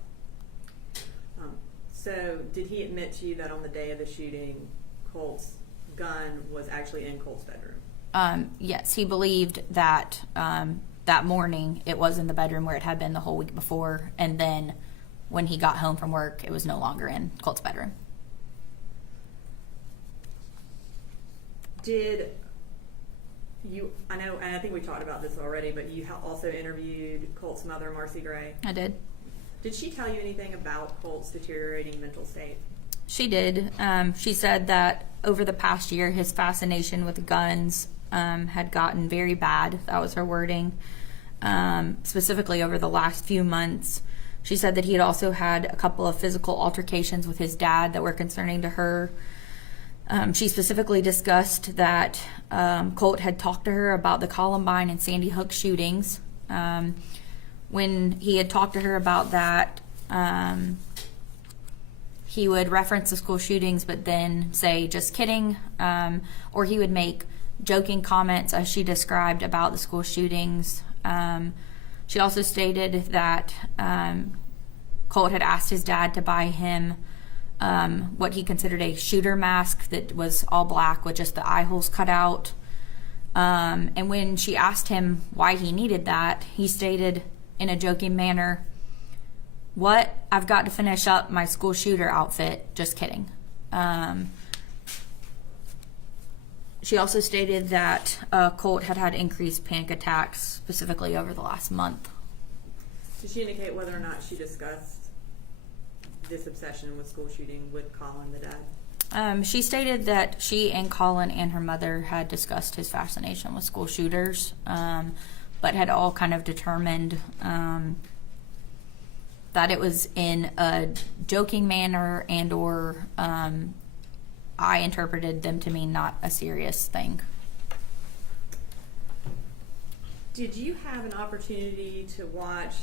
So did he admit to you that on the day of the shooting, Colt's gun was actually in Colt's bedroom? Yes, he believed that that morning it was in the bedroom where it had been the whole week before, and then when he got home from work, it was no longer in Colt's bedroom. Did you, I know, and I think we talked about this already, but you also interviewed Colt's mother, Marcy Gray. I did. Did she tell you anything about Colt's deteriorating mental state? She did. She said that over the past year, his fascination with guns had gotten very bad. That was her wording. Specifically over the last few months. She said that he had also had a couple of physical altercations with his dad that were concerning to her. She specifically discussed that Colt had talked to her about the Columbine and Sandy Hook shootings. When he had talked to her about that, he would reference the school shootings, but then say, just kidding, or he would make joking comments, as she described, about the school shootings. She also stated that Colt had asked his dad to buy him what he considered a shooter mask that was all black with just the eye holes cut out. And when she asked him why he needed that, he stated in a joking manner, "What? I've got to finish up my school shooter outfit. Just kidding." She also stated that Colt had increased panic attacks, specifically over the last month. Did she indicate whether or not she discussed this obsession with school shooting with Colin, the dad? She stated that she and Colin and her mother had discussed his fascination with school shooters, but had all kind of determined that it was in a joking manner, and or I interpreted them to mean not a serious thing. Did you have an opportunity to watch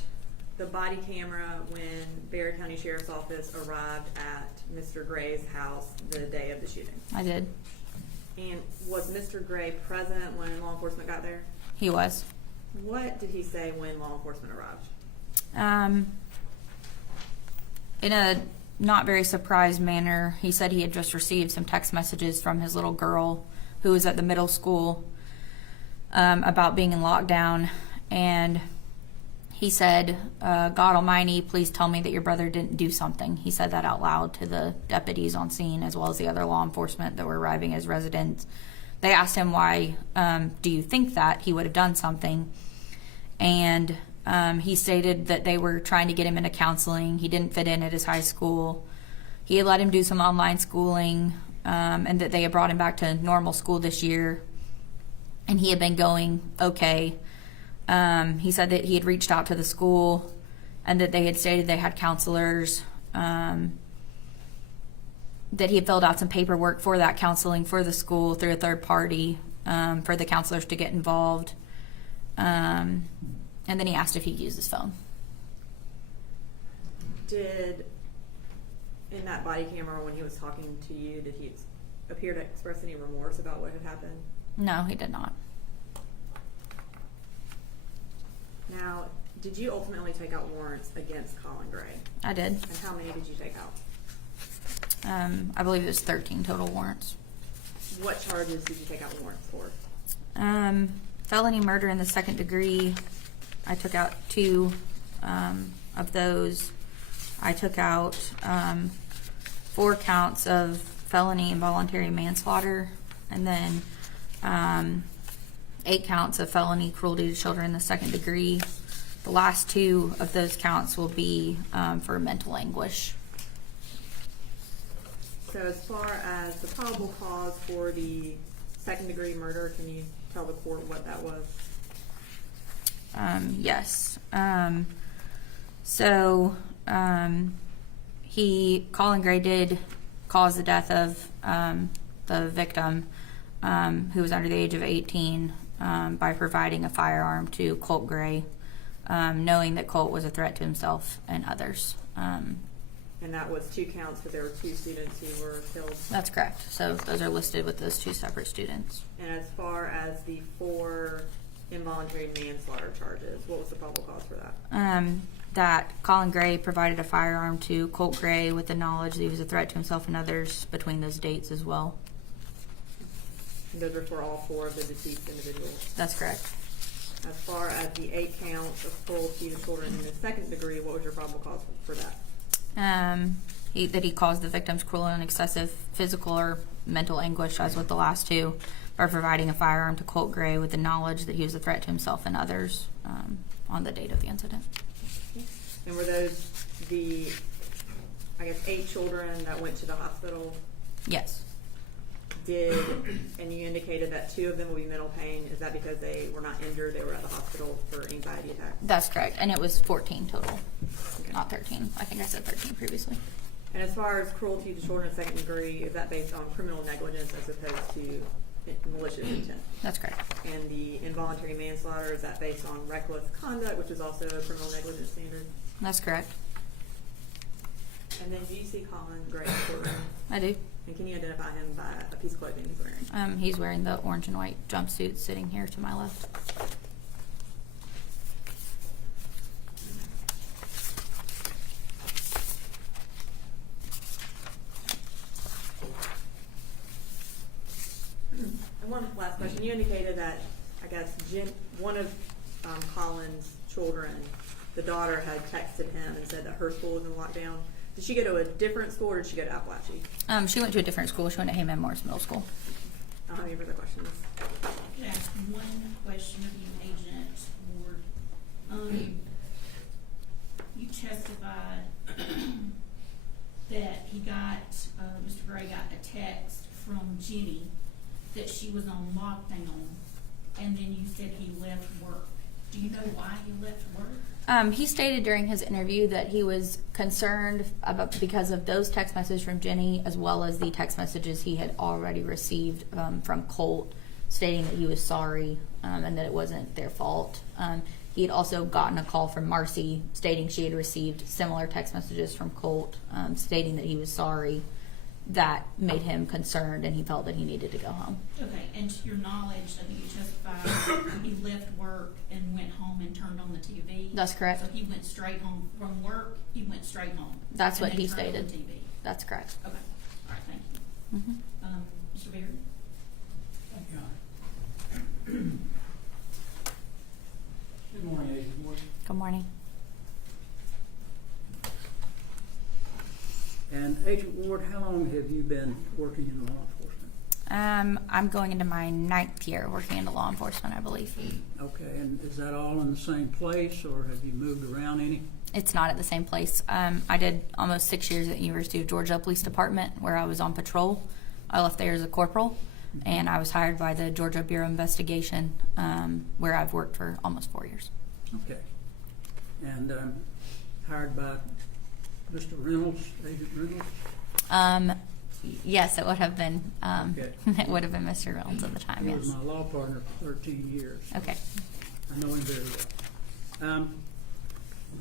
the body camera when Bexar County Sheriff's Office arrived at Mr. Gray's house the day of the shooting? I did. And was Mr. Gray present when law enforcement got there? He was. What did he say when law enforcement arrived? In a not very surprised manner, he said he had just received some text messages from his little girl who was at the middle school about being in lockdown, and he said, "God Almighty, please tell me that your brother didn't do something." He said that out loud to the deputies on scene, as well as the other law enforcement that were arriving as residents. They asked him, "Why do you think that he would have done something?" And he stated that they were trying to get him into counseling. He didn't fit in at his high school. He had let him do some online schooling, and that they had brought him back to normal school this year, and he had been going okay. He said that he had reached out to the school, and that they had stated they had counselors, that he had filled out some paperwork for that counseling for the school through a third party, for the counselors to get involved. And then he asked if he could use his phone. Did, in that body camera when he was talking to you, did he appear to express any remorse about what had happened? No, he did not. Now, did you ultimately take out warrants against Colin Gray? I did. And how many did you take out? I believe it was 13 total warrants. What charges did you take out warrants for? Felony murder in the second degree, I took out 2 of those. I took out 4 counts of felony involuntary manslaughter, and then 8 counts of felony cruelty to children in the second degree. The last 2 of those counts will be for mental anguish. So as far as the probable cause for the second degree murder, can you tell the court what that was? Yes. Colin Gray did cause the death of the victim, who was under the age of 18, by providing a firearm to Colt Gray, knowing that Colt was a threat to himself and others. And that was 2 counts, but there were 2 students who were killed. That's correct. So those are listed with those 2 separate students. And as far as the 4 involuntary manslaughter charges, what was the probable cause for that? That Colin Gray provided a firearm to Colt Gray with the knowledge that he was a threat to himself and others between those dates as well. And those are for all 4 of the deceased individuals. That's correct. As far as the 8 counts of cruelty to children in the second degree, what was your probable cause for that? That he caused the victims cruel and excessive physical or mental anguish, as with the last 2, by providing a firearm to Colt Gray with the knowledge that he was a threat to himself and others on the date of the incident. And were those the, 8 children that went to the hospital? Yes. And you indicated that 2 of them will be mental pain. Is that because they were not injured, they were at the hospital for anxiety attacks? That's correct. And it was 14 total, Okay. not 13. I think I said 13 previously. And as far as cruelty to children in second degree, is that based on criminal negligence as opposed to malicious intent? That's correct. And the involuntary manslaughter, is that based on reckless conduct, which is also a criminal negligence standard? That's correct. And then do you see Colin Gray in the courtroom? I do. And can you identify him by a piece of clothing he's wearing? He's wearing the orange and white jumpsuit sitting here to my left. And one last question. You indicated that, I guess, one of Colin's children, the daughter, had texted him and said that her school was in lockdown. Did she go to a different school or did she go to Apalachee? She went to a different school. She went to Heyman Morris Middle School. I don't have any further questions. Could I ask one question of you, Agent Ward? You testified that Mr. Gray got a text from Jenny that she was on lockdown, and then you said he left work. Do you know why he left work? He stated during his interview that he was concerned because of those text messages from Jenny, as well as the text messages he had already received from Colt, stating that he was sorry and that it wasn't their fault. He had also gotten a call from Marcy stating she had received similar text messages from Colt, stating that he was sorry. That made him concerned, and he felt that he needed to go home. Okay, and to your knowledge, I think you testified he left work and went home and turned on the TV. That's correct. So he went straight home from work. He went straight home. That's and what he then turned on stated. the TV. That's correct. Okay. All right. Thank you. Mr. Beard. Thank you. Good morning, Agent Ward. Good morning. And Agent Ward, how long have you been working in law enforcement? I'm going into my 9th year working in law enforcement, I believe. Okay, and is that all in the same place, or have you moved around any? It's not at the same place. I did almost 6 years at the University of Georgia Police Department, where I was on patrol. I left there as a corporal, and I was hired by the Georgia Bureau of Investigation, where I've worked for almost 4 years. Okay. And hired by Mr. Reynolds, Agent Reynolds? Yes, it would have been. Okay. It would have been Mr. Reynolds at the time. He Yes. was my law partner for 13 years. Okay. I know him very well.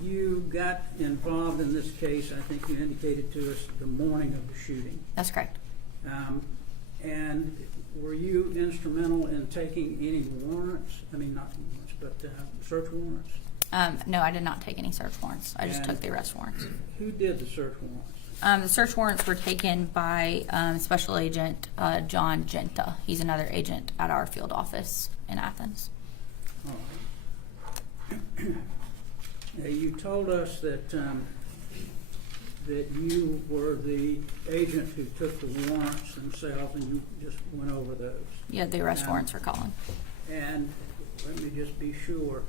You got involved in this case, I think you indicated to us, the morning of the shooting. That's correct. And were you instrumental in taking any warrants? I mean, not warrants, but search warrants? No, I did not take any search warrants. I just And took the arrest warrants. Who did the search warrants? The search warrants were taken by Special Agent John Genta. He's another agent at our field office in Athens. All right. Now, you told us that that you were the agent who took the warrants themselves, and you just went over those. Yeah, the arrest warrants for Colin. And let me just be sure,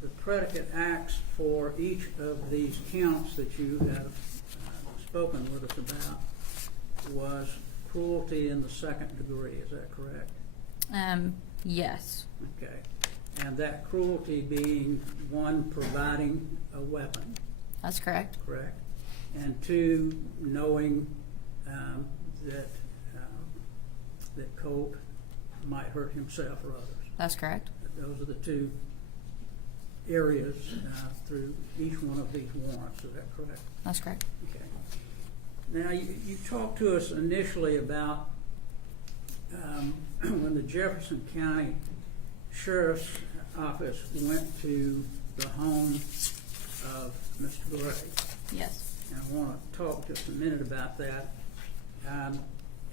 the predicate acts for each of these counts that you have spoken with us about was cruelty in the second degree, is that correct? Yes. Okay. And that cruelty being, one, providing a weapon, That's correct. correct? And two, knowing that Colt might hurt himself or others. That's correct. Those are the two areas through each one of these warrants, is that correct? That's correct. Okay. Now, you talked to us initially about when the Jefferson County Sheriff's Office went to the home of Mr. Gray. Yes. And I want to talk just a minute about that.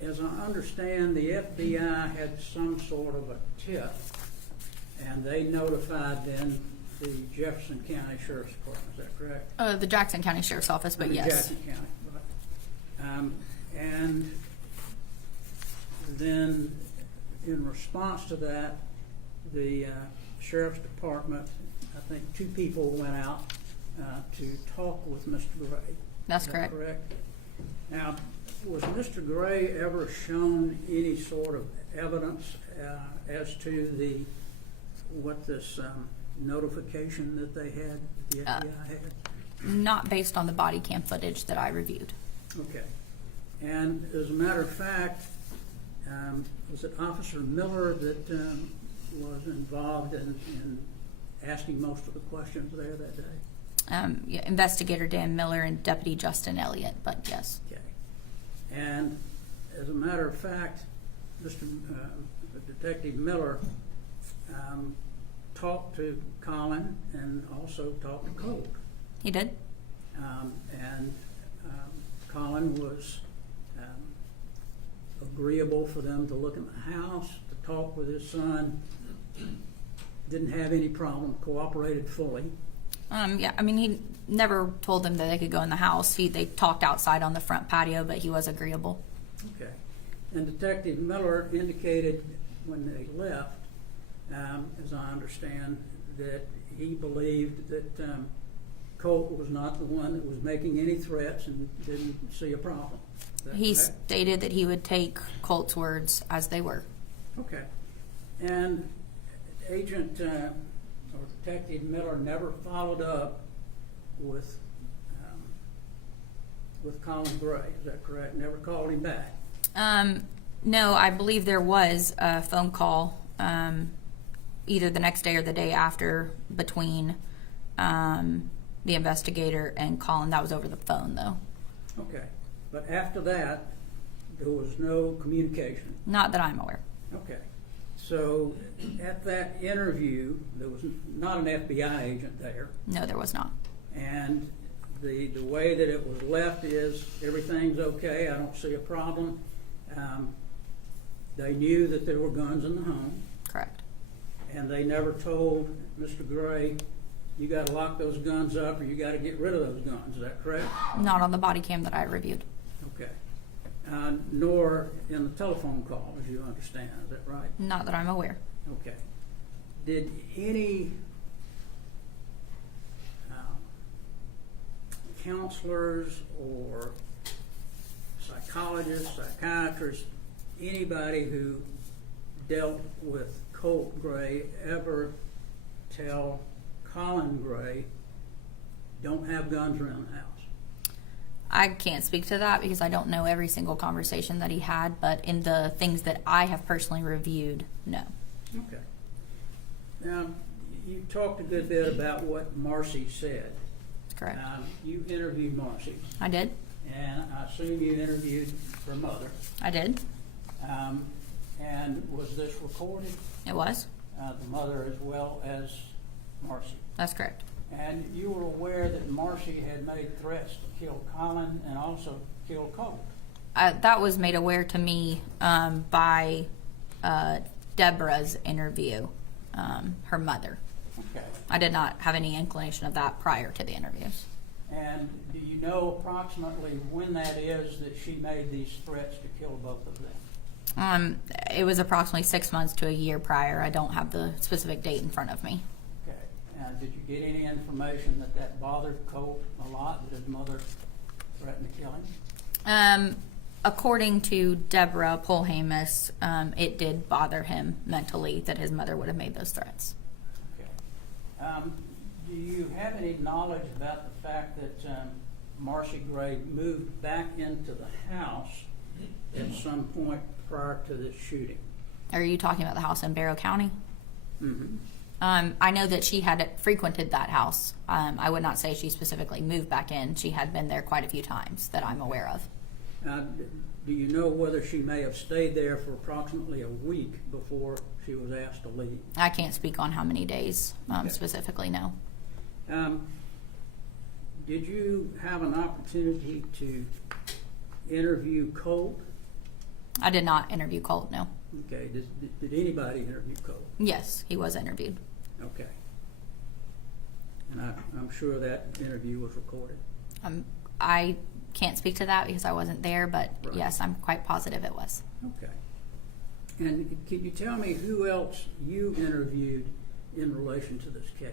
As I understand, the FBI had some sort of a tip, and they notified then the Jefferson County Sheriff's Department, is that correct? The Jackson County Sheriff's Office, but yes. Jackson County, right. And then in response to that, the Sheriff's Department, I think 2 people went out to talk with Mr. Gray. That's Is that correct. correct? Now, was Mr. Gray ever shown any sort of evidence as to what this notification that they had, the FBI had? Not based on the body cam footage that I reviewed. Okay. And as a matter of fact, was it Officer Miller that was involved in asking most of the questions there that day? Investigator Dan Miller and Deputy Justin Elliott, but yes. Okay. And as a matter of fact, Detective Miller talked to Colin and also talked to Colt. He did? And Colin was agreeable for them to look at the house, to talk with his son. Didn't have any problem, cooperated fully. Yeah, I mean, he never told them that they could go in the house. They talked outside on the front patio, but he was agreeable. Okay. And Detective Miller indicated when they left, as I understand, that he believed that Colt was not the one that was making any threats and didn't see a problem. Is that He correct? stated that he would take Colt's words as they were. Okay. And Agent or Detective Miller never followed up with Colin Gray. Is that correct? Never called him back. No, I believe there was a phone call either the next day or the day after between the investigator and Colin. That was over the phone, though. Okay. But after that, there was no communication. Not that I'm aware. Okay. So at that interview, there was not an FBI agent there. No, there was not. And the way that it was left is everything's okay. I don't see a problem. They knew that there were guns in the home, Correct. and they never told Mr. Gray, you got to lock those guns up or you got to get rid of those guns. Is that correct? Not on the body cam that I reviewed. Okay. Nor in the telephone call, as you understand. Is that right? Not that I'm aware. Okay. Did any counselors or psychologists, psychiatrists, anybody who dealt with Colt Gray ever tell Colin Gray, don't have guns around the house? I can't speak to that because I don't know every single conversation that he had, but in the things that I have personally reviewed, no. Okay. Now, you talked a good bit about what Marcy said. That's correct. You interviewed Marcy, I did. and I assume you interviewed her mother. I did. And was this recorded? It was. The mother as well as Marcy. That's correct. And you were aware that Marcy had made threats to kill Colin and also kill Colt. That was made aware to me by Deborah's interview, her mother. Okay. I did not have any inclination of that prior to the interviews. And do you know approximately when that is that she made these threats to kill both of them? It was approximately 6 months to a year prior. I don't have the specific date in front of me. Okay. And did you get any information that that bothered Colt a lot, that his mother threatened to kill him? According to Deborah Polhamus, it did bother him mentally that his mother would have made those threats. Okay. Do you have any knowledge about the fact that Marcy Gray moved back into the house at some point prior to this shooting? Are you talking about the house in Barrow County? Mm-hmm. I know that she had frequented that house. I would not say she specifically moved back in. She had been there quite a few times that I'm aware of. Do you know whether she may have stayed there for approximately a week before she was asked to leave? I can't speak on how many days Okay. specifically, no. Did you have an opportunity to interview Colt? I did not interview Colt, no. Okay. Did anybody interview Colt? Yes, he was interviewed. Okay. And I'm sure that interview was recorded. I can't speak to that because I wasn't there, but Right. yes, I'm quite positive it was. Okay. And can you tell me who else you interviewed in relation to this case?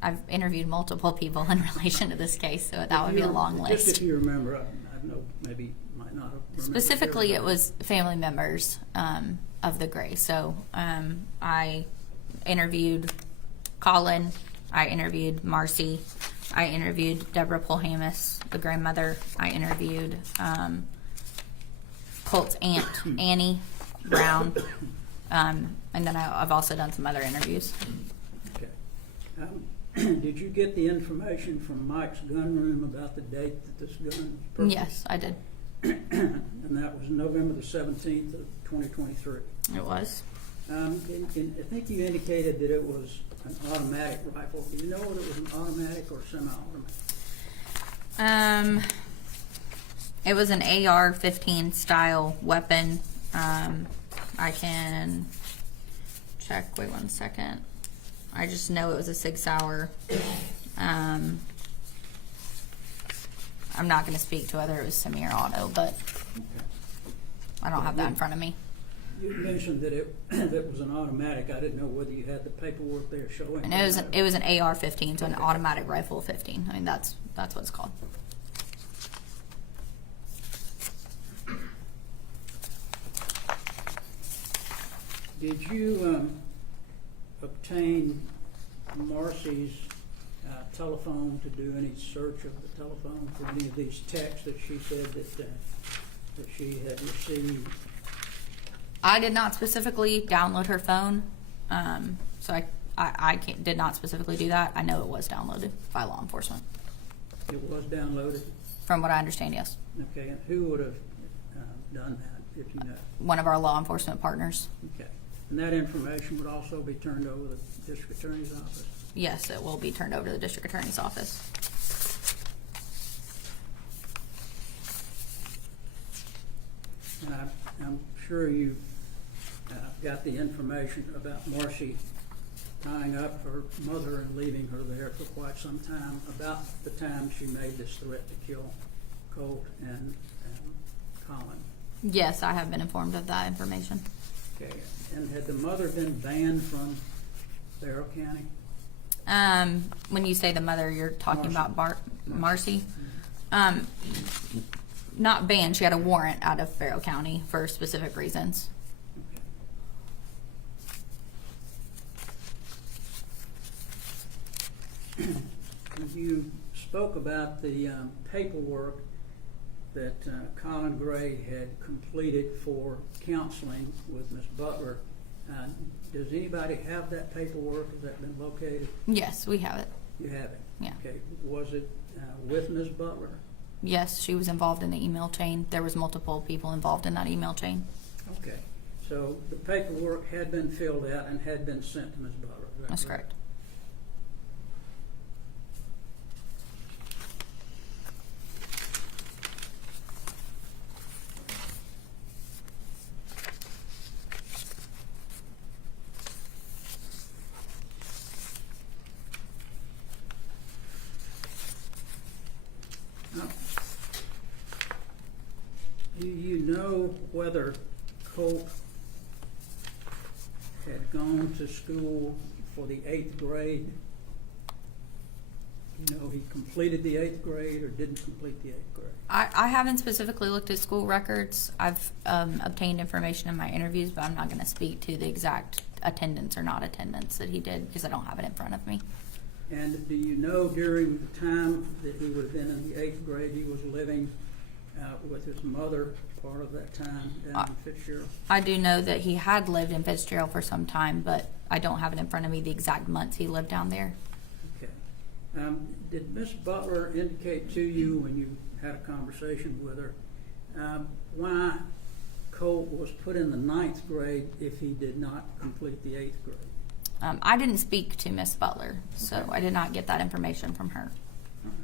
I've interviewed multiple people in relation to this case, so that would be a long Just list. if you remember, I know maybe might not have remembered Specifically, it everybody. was family members of the Gray. So I interviewed Colin, I interviewed Marcy, I interviewed Deborah Polhamus, the grandmother. I interviewed Colt's aunt, Annie Brown, and then I've also done some other interviews. Okay. Did you get the information from Mike's gun room about the date that this gun was purchased? Yes, I did. And that was November the 17th of 2023. It was. I think you indicated that it was an automatic rifle. Do you know whether it was an automatic or semi-automatic? It was an AR-15 style weapon. I can check. Wait 1 second. I just know it was a 6 Sauer. I'm not going to speak to whether it was semi or auto, but I don't have that in front of me. You mentioned that it was an automatic. I didn't know whether you had the paperwork there showing. And it was an AR-15, so an automatic rifle 15. I mean, that's what it's called. Did you obtain Marcy's telephone to do any search of the telephone for any of these texts that she said that she had received? I did not specifically download her phone, so I did not specifically do that. I know it was downloaded by law enforcement. It was downloaded? From what I understand, yes. Okay, and who would have done that, if you know? One of our law enforcement partners. Okay. And that information would also be turned over to the district attorney's office? Yes, it will be turned over to the district attorney's office. And I'm sure you got the information about Marcy tying up her mother and leaving her there for quite some time, about the time she made this threat to kill Colt and Colin. Yes, I have been informed of that information. Okay. And had the mother been banned from Barrow County? When you say the mother, you're talking Marcy. about Marcy? Not banned. She had a warrant out of Barrow County for specific reasons. Okay. You spoke about the paperwork that Colin Gray had completed for counseling with Ms. Butler. Does anybody have that paperwork? Has that been located? Yes, we have it. You have it? Yeah. Okay. Was it with Ms. Butler? Yes, she was involved in the email chain. There was multiple people involved in that email chain. Okay. So the paperwork had been filled out and had been sent to Ms. Butler. Is that That's correct. Do you know whether Colt had gone to school for the 8th grade? You know, he completed the 8th grade or didn't complete the 8th grade? I haven't specifically looked at school records. I've obtained information in my interviews, but I'm not going to speak to the exact attendance or not attendance that he did because I don't have it in front of me. And do you know during the time that he would have been in the 8th grade, he was living with his mother part of that time down in Fitzgerald? I do know that he had lived in Fitzgerald for some time, but I don't have it in front of me the exact months he lived down there. Okay. Did Miss Butler indicate to you when you had a conversation with her why Colt was put in the 9th grade if he did not complete the 8th grade? I didn't speak to Miss Butler, so I did not get that information from her. All right.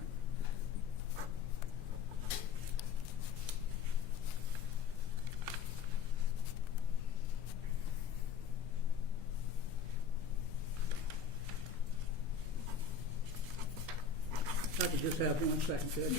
If I could just have 1 second, Judge.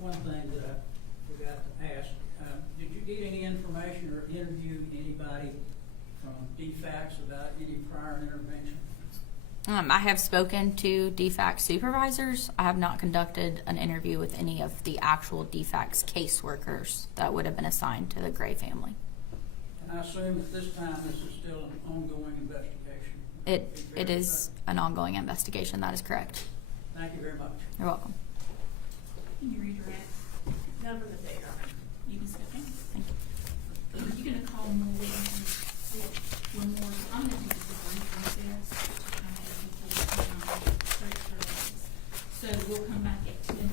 One thing that I forgot to ask, did you get any information or interview anybody from DFACS about any prior intervention? I have spoken to DFACS supervisors. I have not conducted an interview with any of the actual DFACS caseworkers that would have been assigned to the Gray family. I assume at this time this is still an ongoing investigation. It is an ongoing investigation. That is correct. Thank you very much. You're welcome. Can you redirect? None of the data. You can step in. Thank you. Are you gonna call more witnesses? One more, I'm gonna do just a brief recess. So we'll come back at 10:20.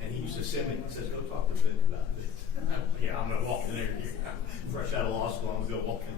And he used to send me, he says, go talk to Vic about this. Yeah, I'm gonna walk in there, fresh out of law school, I'm gonna go walk in.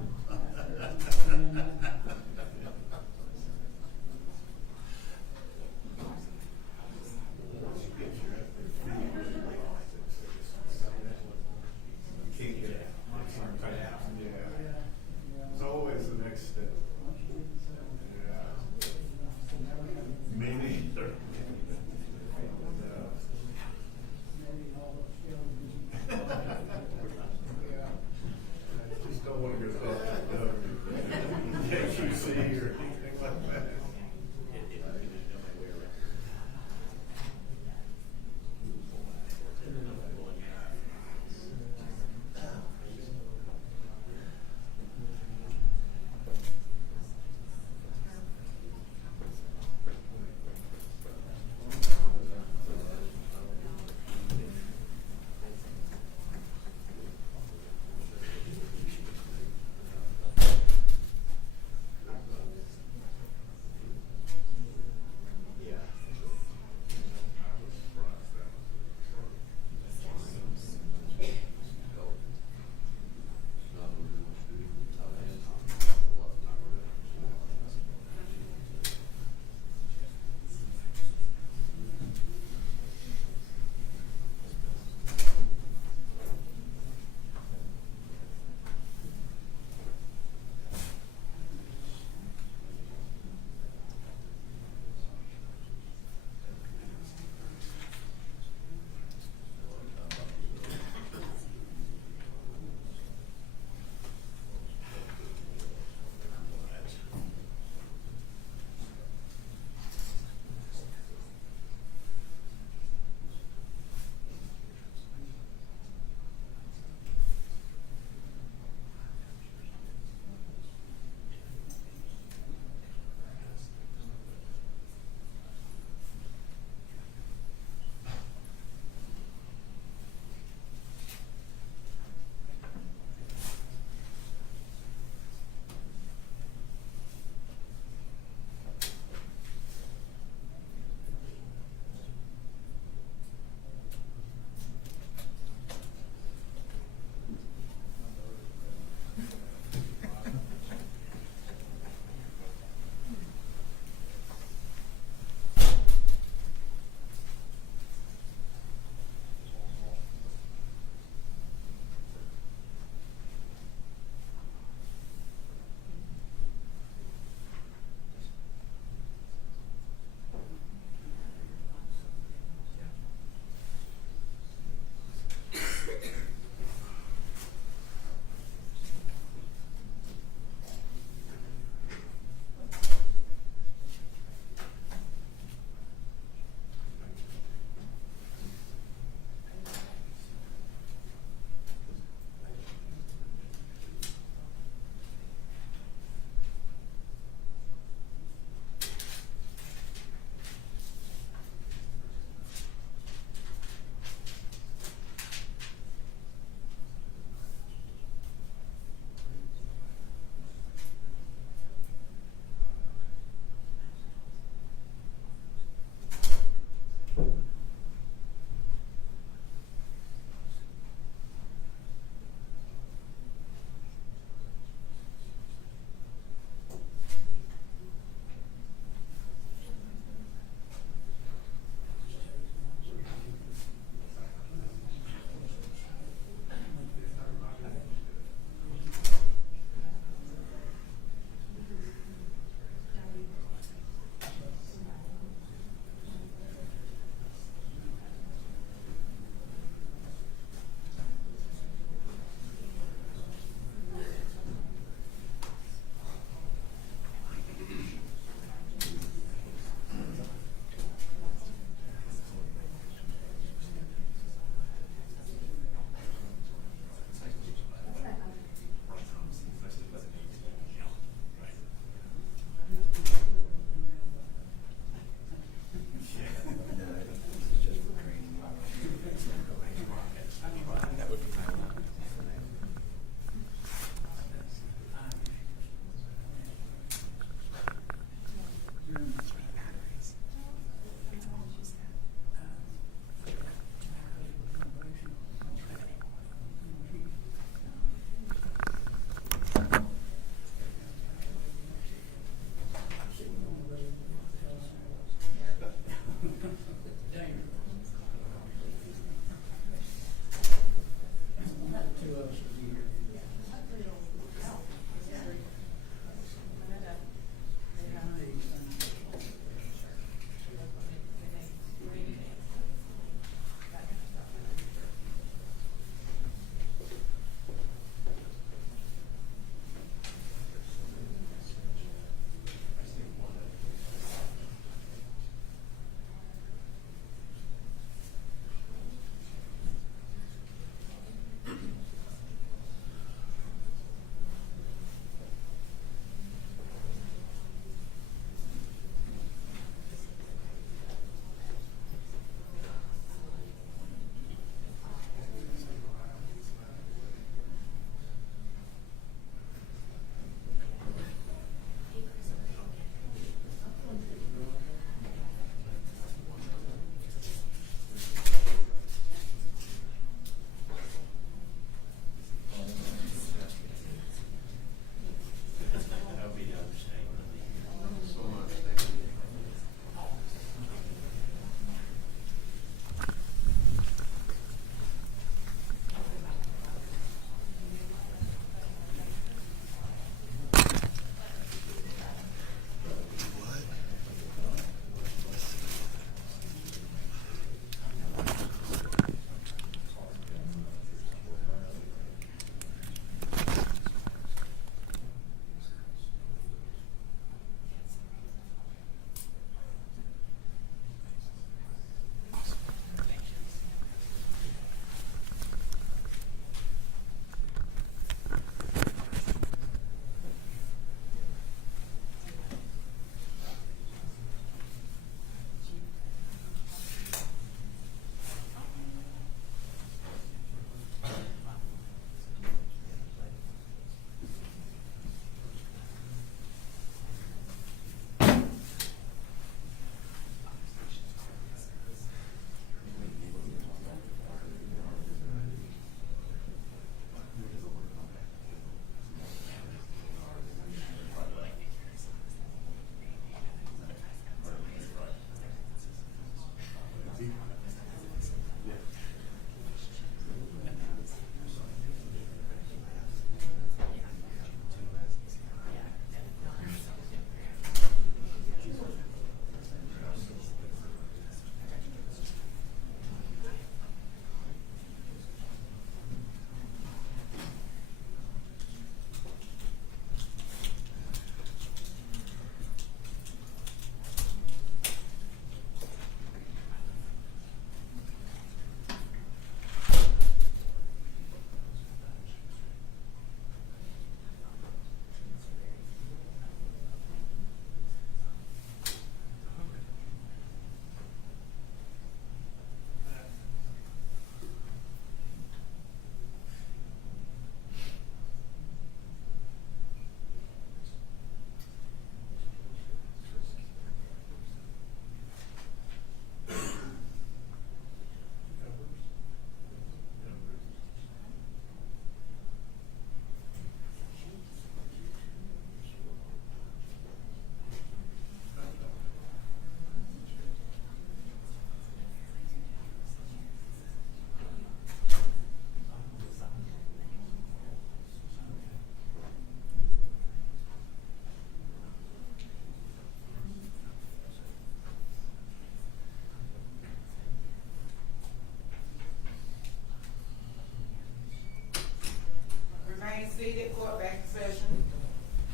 seated, court back in session.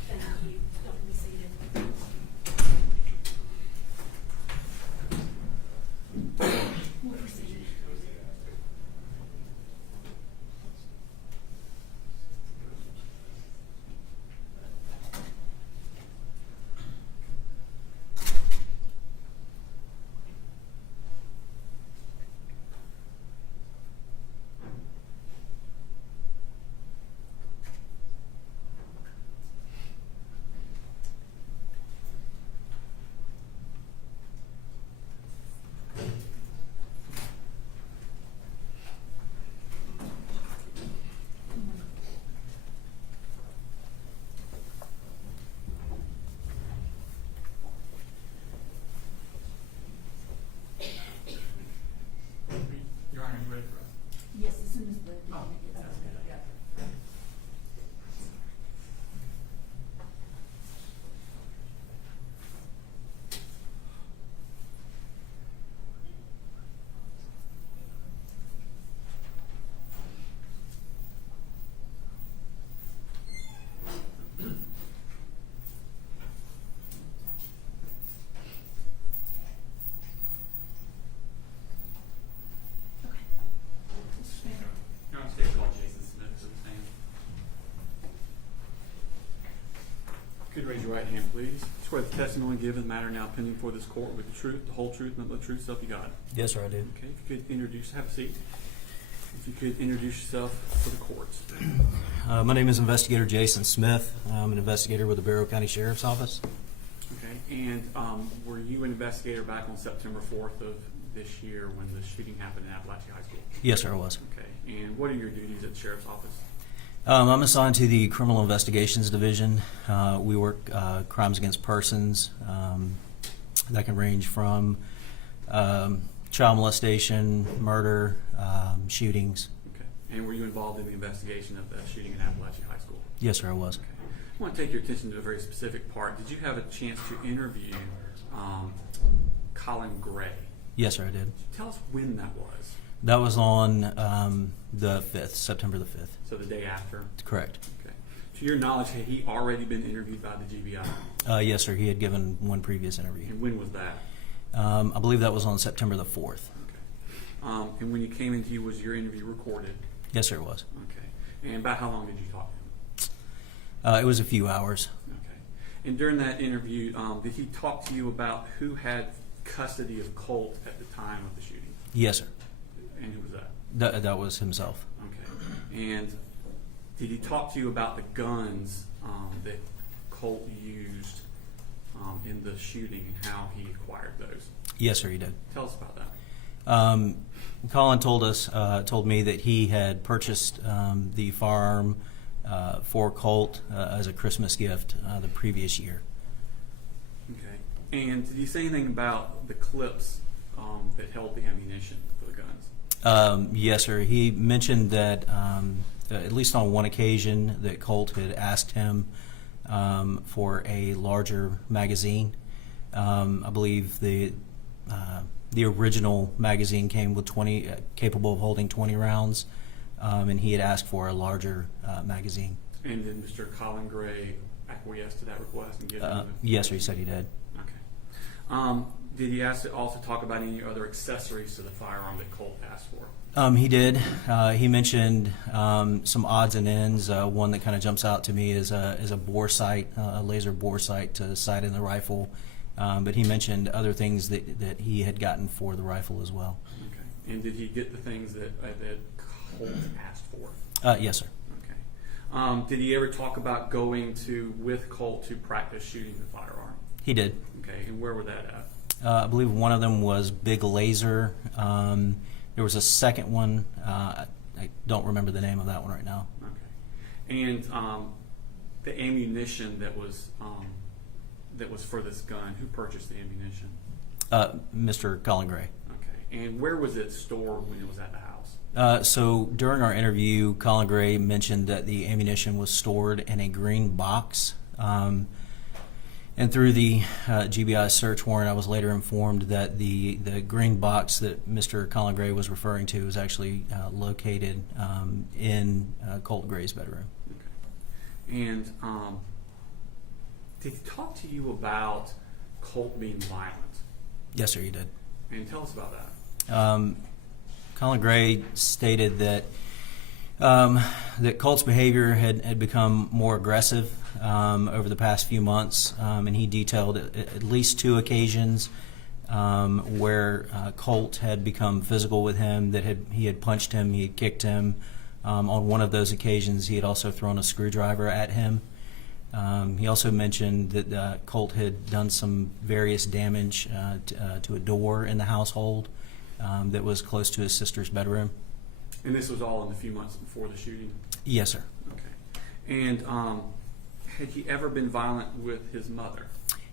Thank you. Don't be seated. We'll proceed. Your Honor, you ready for us? Yes, as soon as the. Okay. Mr. Smith. Your Honor, State Call Jason Smith to the stand. Could you raise your right hand, please? Swear the testimony given, the matter now pending before this court with the truth, the whole truth, and nothing but the truth, so help you God. Yes, sir, I do. Okay, if you could have a seat. If you could introduce yourself for the court. My name is Investigator Jason Smith. I'm an investigator with the Barrow County Sheriff's Office. Okay, and were you an investigator back on September 4th of this year when the shooting happened at Apalachee High School? Yes, sir, I was. Okay, and what are your duties at the Sheriff's Office? I'm assigned to the Criminal Investigations Division. We work crimes against persons. That can range from child molestation, murder, shootings. Okay, and were you involved in the investigation of the shooting at Apalachee High School? Yes, sir, I was. Okay. I want to take your attention to a very specific part. Did you have a chance to interview Colin Gray? Yes, sir, I did. Tell us when that was. That was on the 5th, September the 5th. So the day after? Correct. Okay. To your knowledge, had he already been interviewed by the GBI? Yes, sir, he had given one previous interview. And when was that? I believe that was on September the 4th. Okay. And when you came into you, was your interview recorded? Yes, sir, it was. Okay. And about how long did you talk to him? It was a few hours. Okay. And during that interview, did he talk to you about who had custody of Colt at the time of the shooting? Yes, sir. And who was that? That was himself. Okay. And did he talk to you about the guns that Colt used in the shooting and how he acquired those? Yes, sir, he did. Tell us about that. Colin told me that he had purchased the firearm for Colt as a Christmas gift the previous year. Okay. And did he say anything about the clips that held the ammunition for the guns? Yes, sir. He mentioned that at least on one occasion that Colt had asked him for a larger magazine. I believe the original magazine came with 20, capable of holding 20 rounds, and he had asked for a larger magazine. And did Mr. Colin Gray acquiesce to that request and give him? Yes, sir. He said he did. Okay. Did he also talk about any other accessories to the firearm that Colt asked for? He did. He mentioned some odds and ends. One that kind of jumps out to me is a bore sight, a laser bore sight to sight in the rifle. But he mentioned other things that he had gotten for the rifle as well. Okay. And did he get the things that Colt asked for? Yes, sir. Okay. Did he ever talk about going with Colt to practice shooting the firearm? He did. Okay. And where were that at? I believe one of them was Big Laser. There was a second one. I don't remember the name of that one right now. Okay. And the ammunition that was for this gun, who purchased the ammunition? Mr. Colin Gray. Okay. And where was it stored when it was at the house? So during our interview, Colin Gray mentioned that the ammunition was stored in a green box. And through the GBI search warrant, I was later informed that the green box that Mr. Colin Gray was referring to was actually located in Colt Gray's bedroom. Okay. And did he talk to you about Colt being violent? Yes, sir, he did. And tell us about that. Colin Gray stated that that Colt's behavior had become more aggressive over the past few months, and he detailed at least 2 occasions where Colt had become physical with him, that he had punched him, he had kicked him. On one of those occasions, he had also thrown a screwdriver at him. He also mentioned that Colt had done some various damage to a door in the household that was close to his sister's bedroom. And this was all in the few months before the shooting? Yes, sir. Okay. And had he ever been violent with his mother?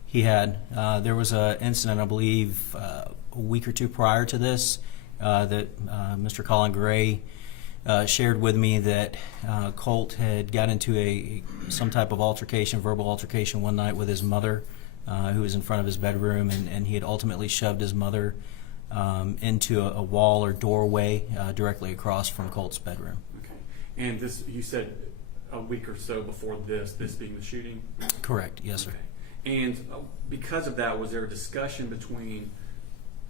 He had. There was an incident, I believe, a week or 2 prior to this that Mr. Colin Gray shared with me that Colt had got into some type of altercation, verbal altercation one night with his mother, who was in front of his bedroom, and he had ultimately shoved his mother into a wall or doorway directly across from Colt's bedroom. Okay. And this, you said a week or so before this being the shooting? Correct. Yes, sir. Okay. And because of that, was there a discussion between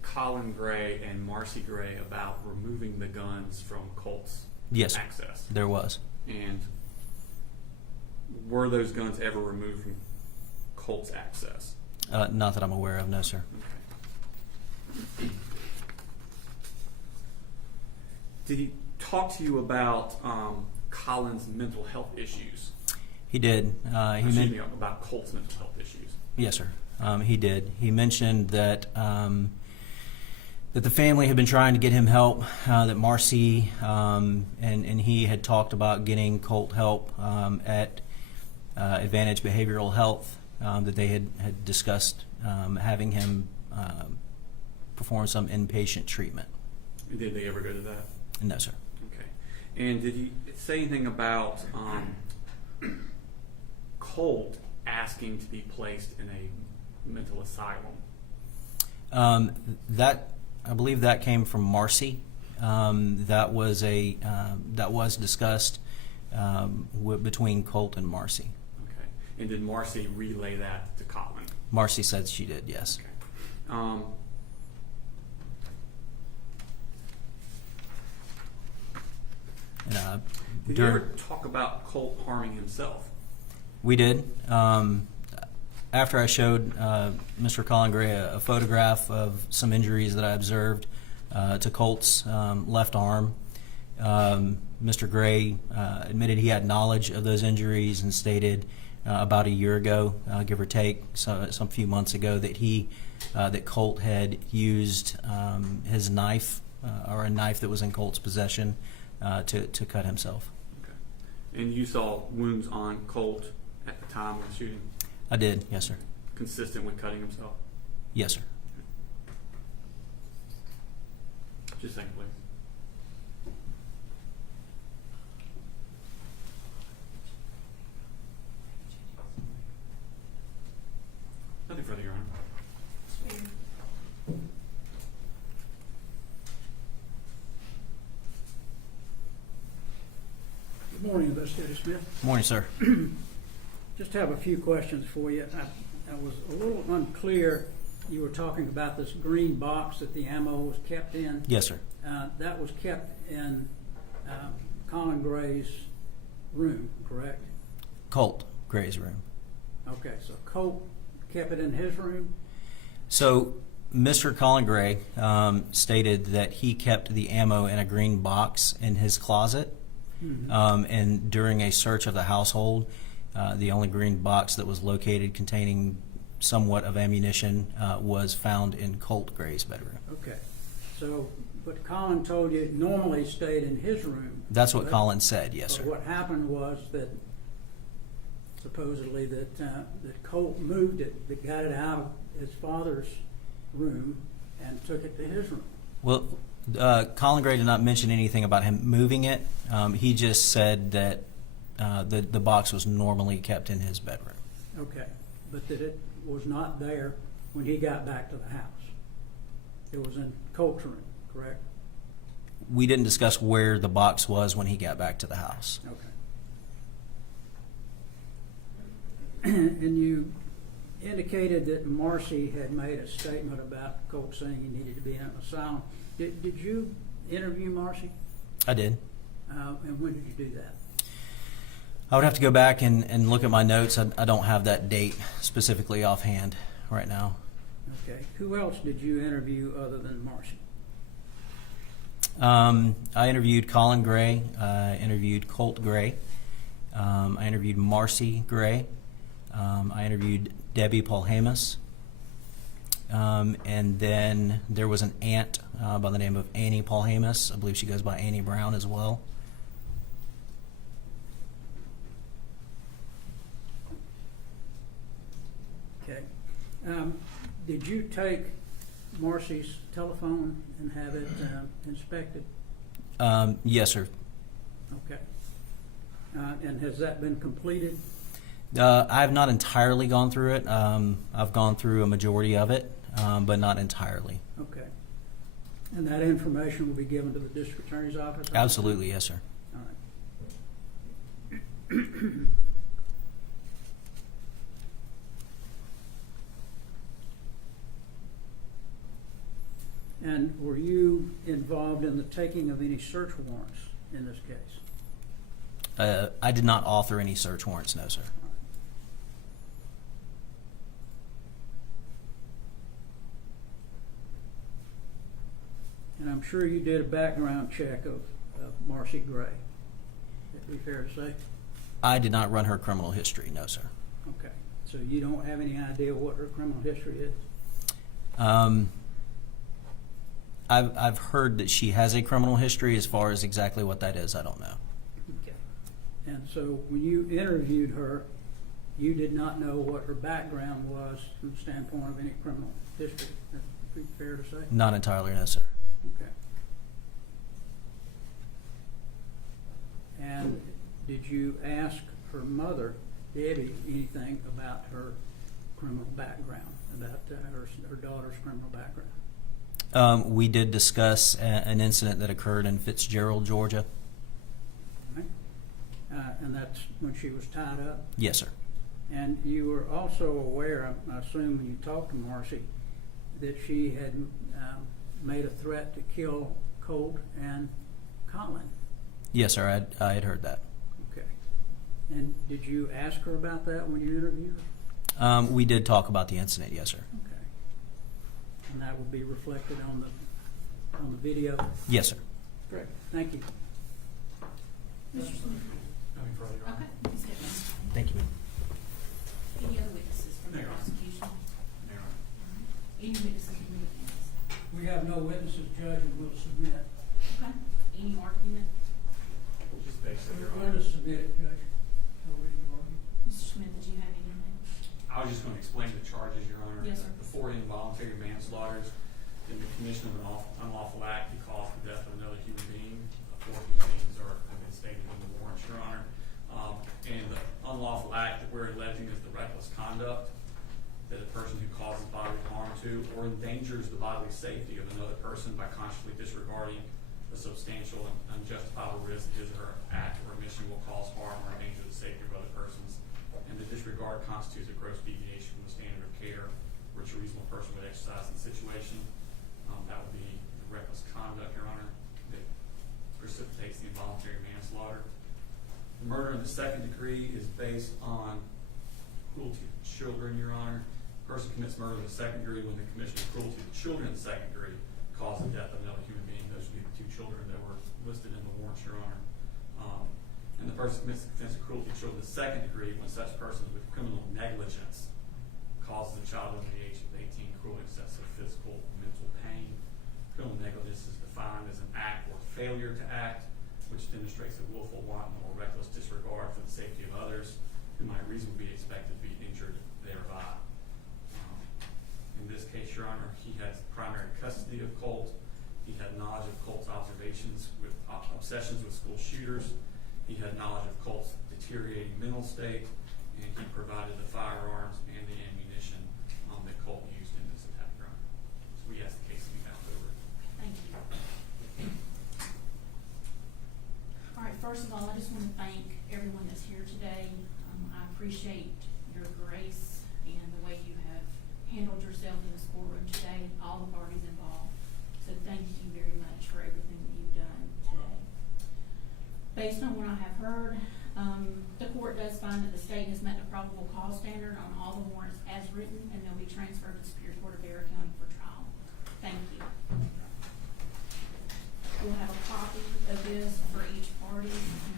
Colin Gray and Marcy Gray about removing the guns from Colt's Yes, sir. access? There was. And were those guns ever removed from Colt's access? Not that I'm aware of, no, sir. Okay. Did he talk to you about Colin's mental health issues? He did. Excuse me, about Colt's mental health issues. Yes, sir. He did. He mentioned that that the family had been trying to get him help, that Marcy and he had talked about getting Colt help at Advantage Behavioral Health, that they had discussed having him perform some inpatient treatment. Did they ever go to that? No, sir. Okay. And did he say anything about Colt asking to be placed in a mental asylum? That, I believe that came from Marcy. That was discussed between Colt and Marcy. Okay. And did Marcy relay that to Colin? Marcy said she did, yes. Okay. Did you ever talk about Colt harming himself? We did. After I showed Mr. Colin Gray a photograph of some injuries that I observed to Colt's left arm, Mr. Gray admitted he had knowledge of those injuries and stated about a year ago, give or take, some few months ago, that Colt had used his knife or a knife that was in Colt's possession to cut himself. Okay. And you saw wounds on Colt at the time of the shooting? I did, yes, sir. Consistent with cutting himself? Yes, sir. Just a second, please. Nothing further, Your Honor. Good morning, Investigator Smith. Morning, sir. Just have a few questions for you. I was a little unclear. You were talking about this green box that the ammo was kept in. Yes, sir. That was kept in Colin Gray's room, correct? Colt Gray's room. Okay, so Colt kept it in his room? So Mr. Colin Gray stated that he kept the ammo in a green box in his closet. Mm-hmm. And during a search of the household, the only green box that was located containing somewhat of ammunition was found in Colt Gray's bedroom. Okay. So, but Colin told you it normally stayed in his room. That's what Colin said, yes, sir. But what happened was that supposedly that Colt moved it, that got it out of his father's room and took it to his room. Well, Colin Gray did not mention anything about him moving it. He just said that the box was normally kept in his bedroom. Okay, but that it was not there when he got back to the house. It was in Colt's room, correct? We didn't discuss where the box was when he got back to the house. Okay. And you indicated that Marcy had made a statement about Colt saying he needed to be in an asylum. Did you interview Marcy? I did. And when did you do that? I would have to go back and look at my notes. I don't have that date specifically offhand right now. Okay. Who else did you interview other than Marcy? I interviewed Colin Gray. I interviewed Colt Gray. I interviewed Marcy Gray. I interviewed Debbie Polhamus. And then there was an aunt by the name of Annie Polhamus. I believe she goes by Annie Brown as well. Okay. Did you take Marcy's telephone and have it inspected? Yes, sir. Okay. And has that been completed? I have not entirely gone through it. I've gone through a majority of it, but not entirely. Okay. And that information will be given to the district attorney's office? Absolutely, yes, sir. All right. And were you involved in the taking of any search warrants in this case? I did not author any search warrants, no, sir. And I'm sure you did a background check of Marcy Gray. That'd be fair to say? I did not run her criminal history, no, sir. Okay. So you don't have any idea what her criminal history is? I've heard that she has a criminal history. As far as exactly what that is, I don't know. Okay. And so when you interviewed her, you did not know what her background was from the standpoint of any criminal history. That'd be fair to say? Not entirely, no, sir. Okay. And did you ask her mother, Debbie, anything about her criminal background, about her daughter's criminal background? We did discuss an incident that occurred in Fitzgerald, Georgia. Right? And that's when she was tied up? Yes, sir. And you were also aware, I assume when you talked to Marcy, that she had made a threat to kill Colt and Colin? Yes, sir. I had heard that. Okay. And did you ask her about that when you interviewed her? We did talk about the incident, yes, sir. Okay. And that will be reflected on the video? Yes, sir. Great. Thank you. Mr. Smith? Nothing further, Your Honor. Okay, please get this. Thank you, ma'am. Any other witnesses from the No, Your Honor. prosecution? No, Your Honor. Any witnesses from the defense? We have no witnesses, Judge, and we'll submit. Okay, any argument? Just basically, Your We're Honor. going to submit it, Judge. No reason to argue. Mr. Smith, did you have anything? I was just going to explain the charges, Your Honor. Yes, sir. The 4 involuntary manslaughters in the commission of an unlawful act that caused the death of another human being. 4 of these things have been stated in the warrants, Your Honor. And the unlawful act that we're alleging is the reckless conduct that a person who causes bodily harm to or endangers the bodily safety of another person by consciously disregarding the substantial and unjustifiable risk his or her act or omission will cause harm or endanger the safety of other persons. And the disregard constitutes a gross deviation from the standard of care which a reasonable person would exercise in the situation. That would be the reckless conduct, Your Honor, that precipitates the involuntary manslaughter. The murder in the second degree is based on cruelty to children, Your Honor. A person commits murder in the second degree when the commission of cruelty to children in the second degree causes the death of another human being. Those would be the 2 children that were listed in the warrants, Your Honor. And the person commits the offense of cruelty to children in the second degree when such persons with criminal negligence causes a child under the age of 18 cruel excessive physical or mental pain. Criminal negligence is defined as an act or failure to act which demonstrates a willful, wanton, or reckless disregard for the safety of others who might reasonably be expected to be injured thereby. In this case, Your Honor, he had primary custody of Colt. He had knowledge of Colt's observations with obsessions with school shooters. He had knowledge of Colt's deteriorating mental state, and he provided the firearms and the ammunition that Colt used in this attack, Your Honor. So we ask the case to be found over. Thank you. All right, first of all, I just want to thank everyone that's here today. I appreciate your your grace and the way you have handled yourself in this courtroom today, all the parties involved. So thank you very much for everything that you've done today. Based on what I have heard, the court does find that the state has met the probable cause standard on all the warrants as written, and they'll be transferred to Superior Court of Bexar County for trial. Thank you. We'll have a copy of this for each party, and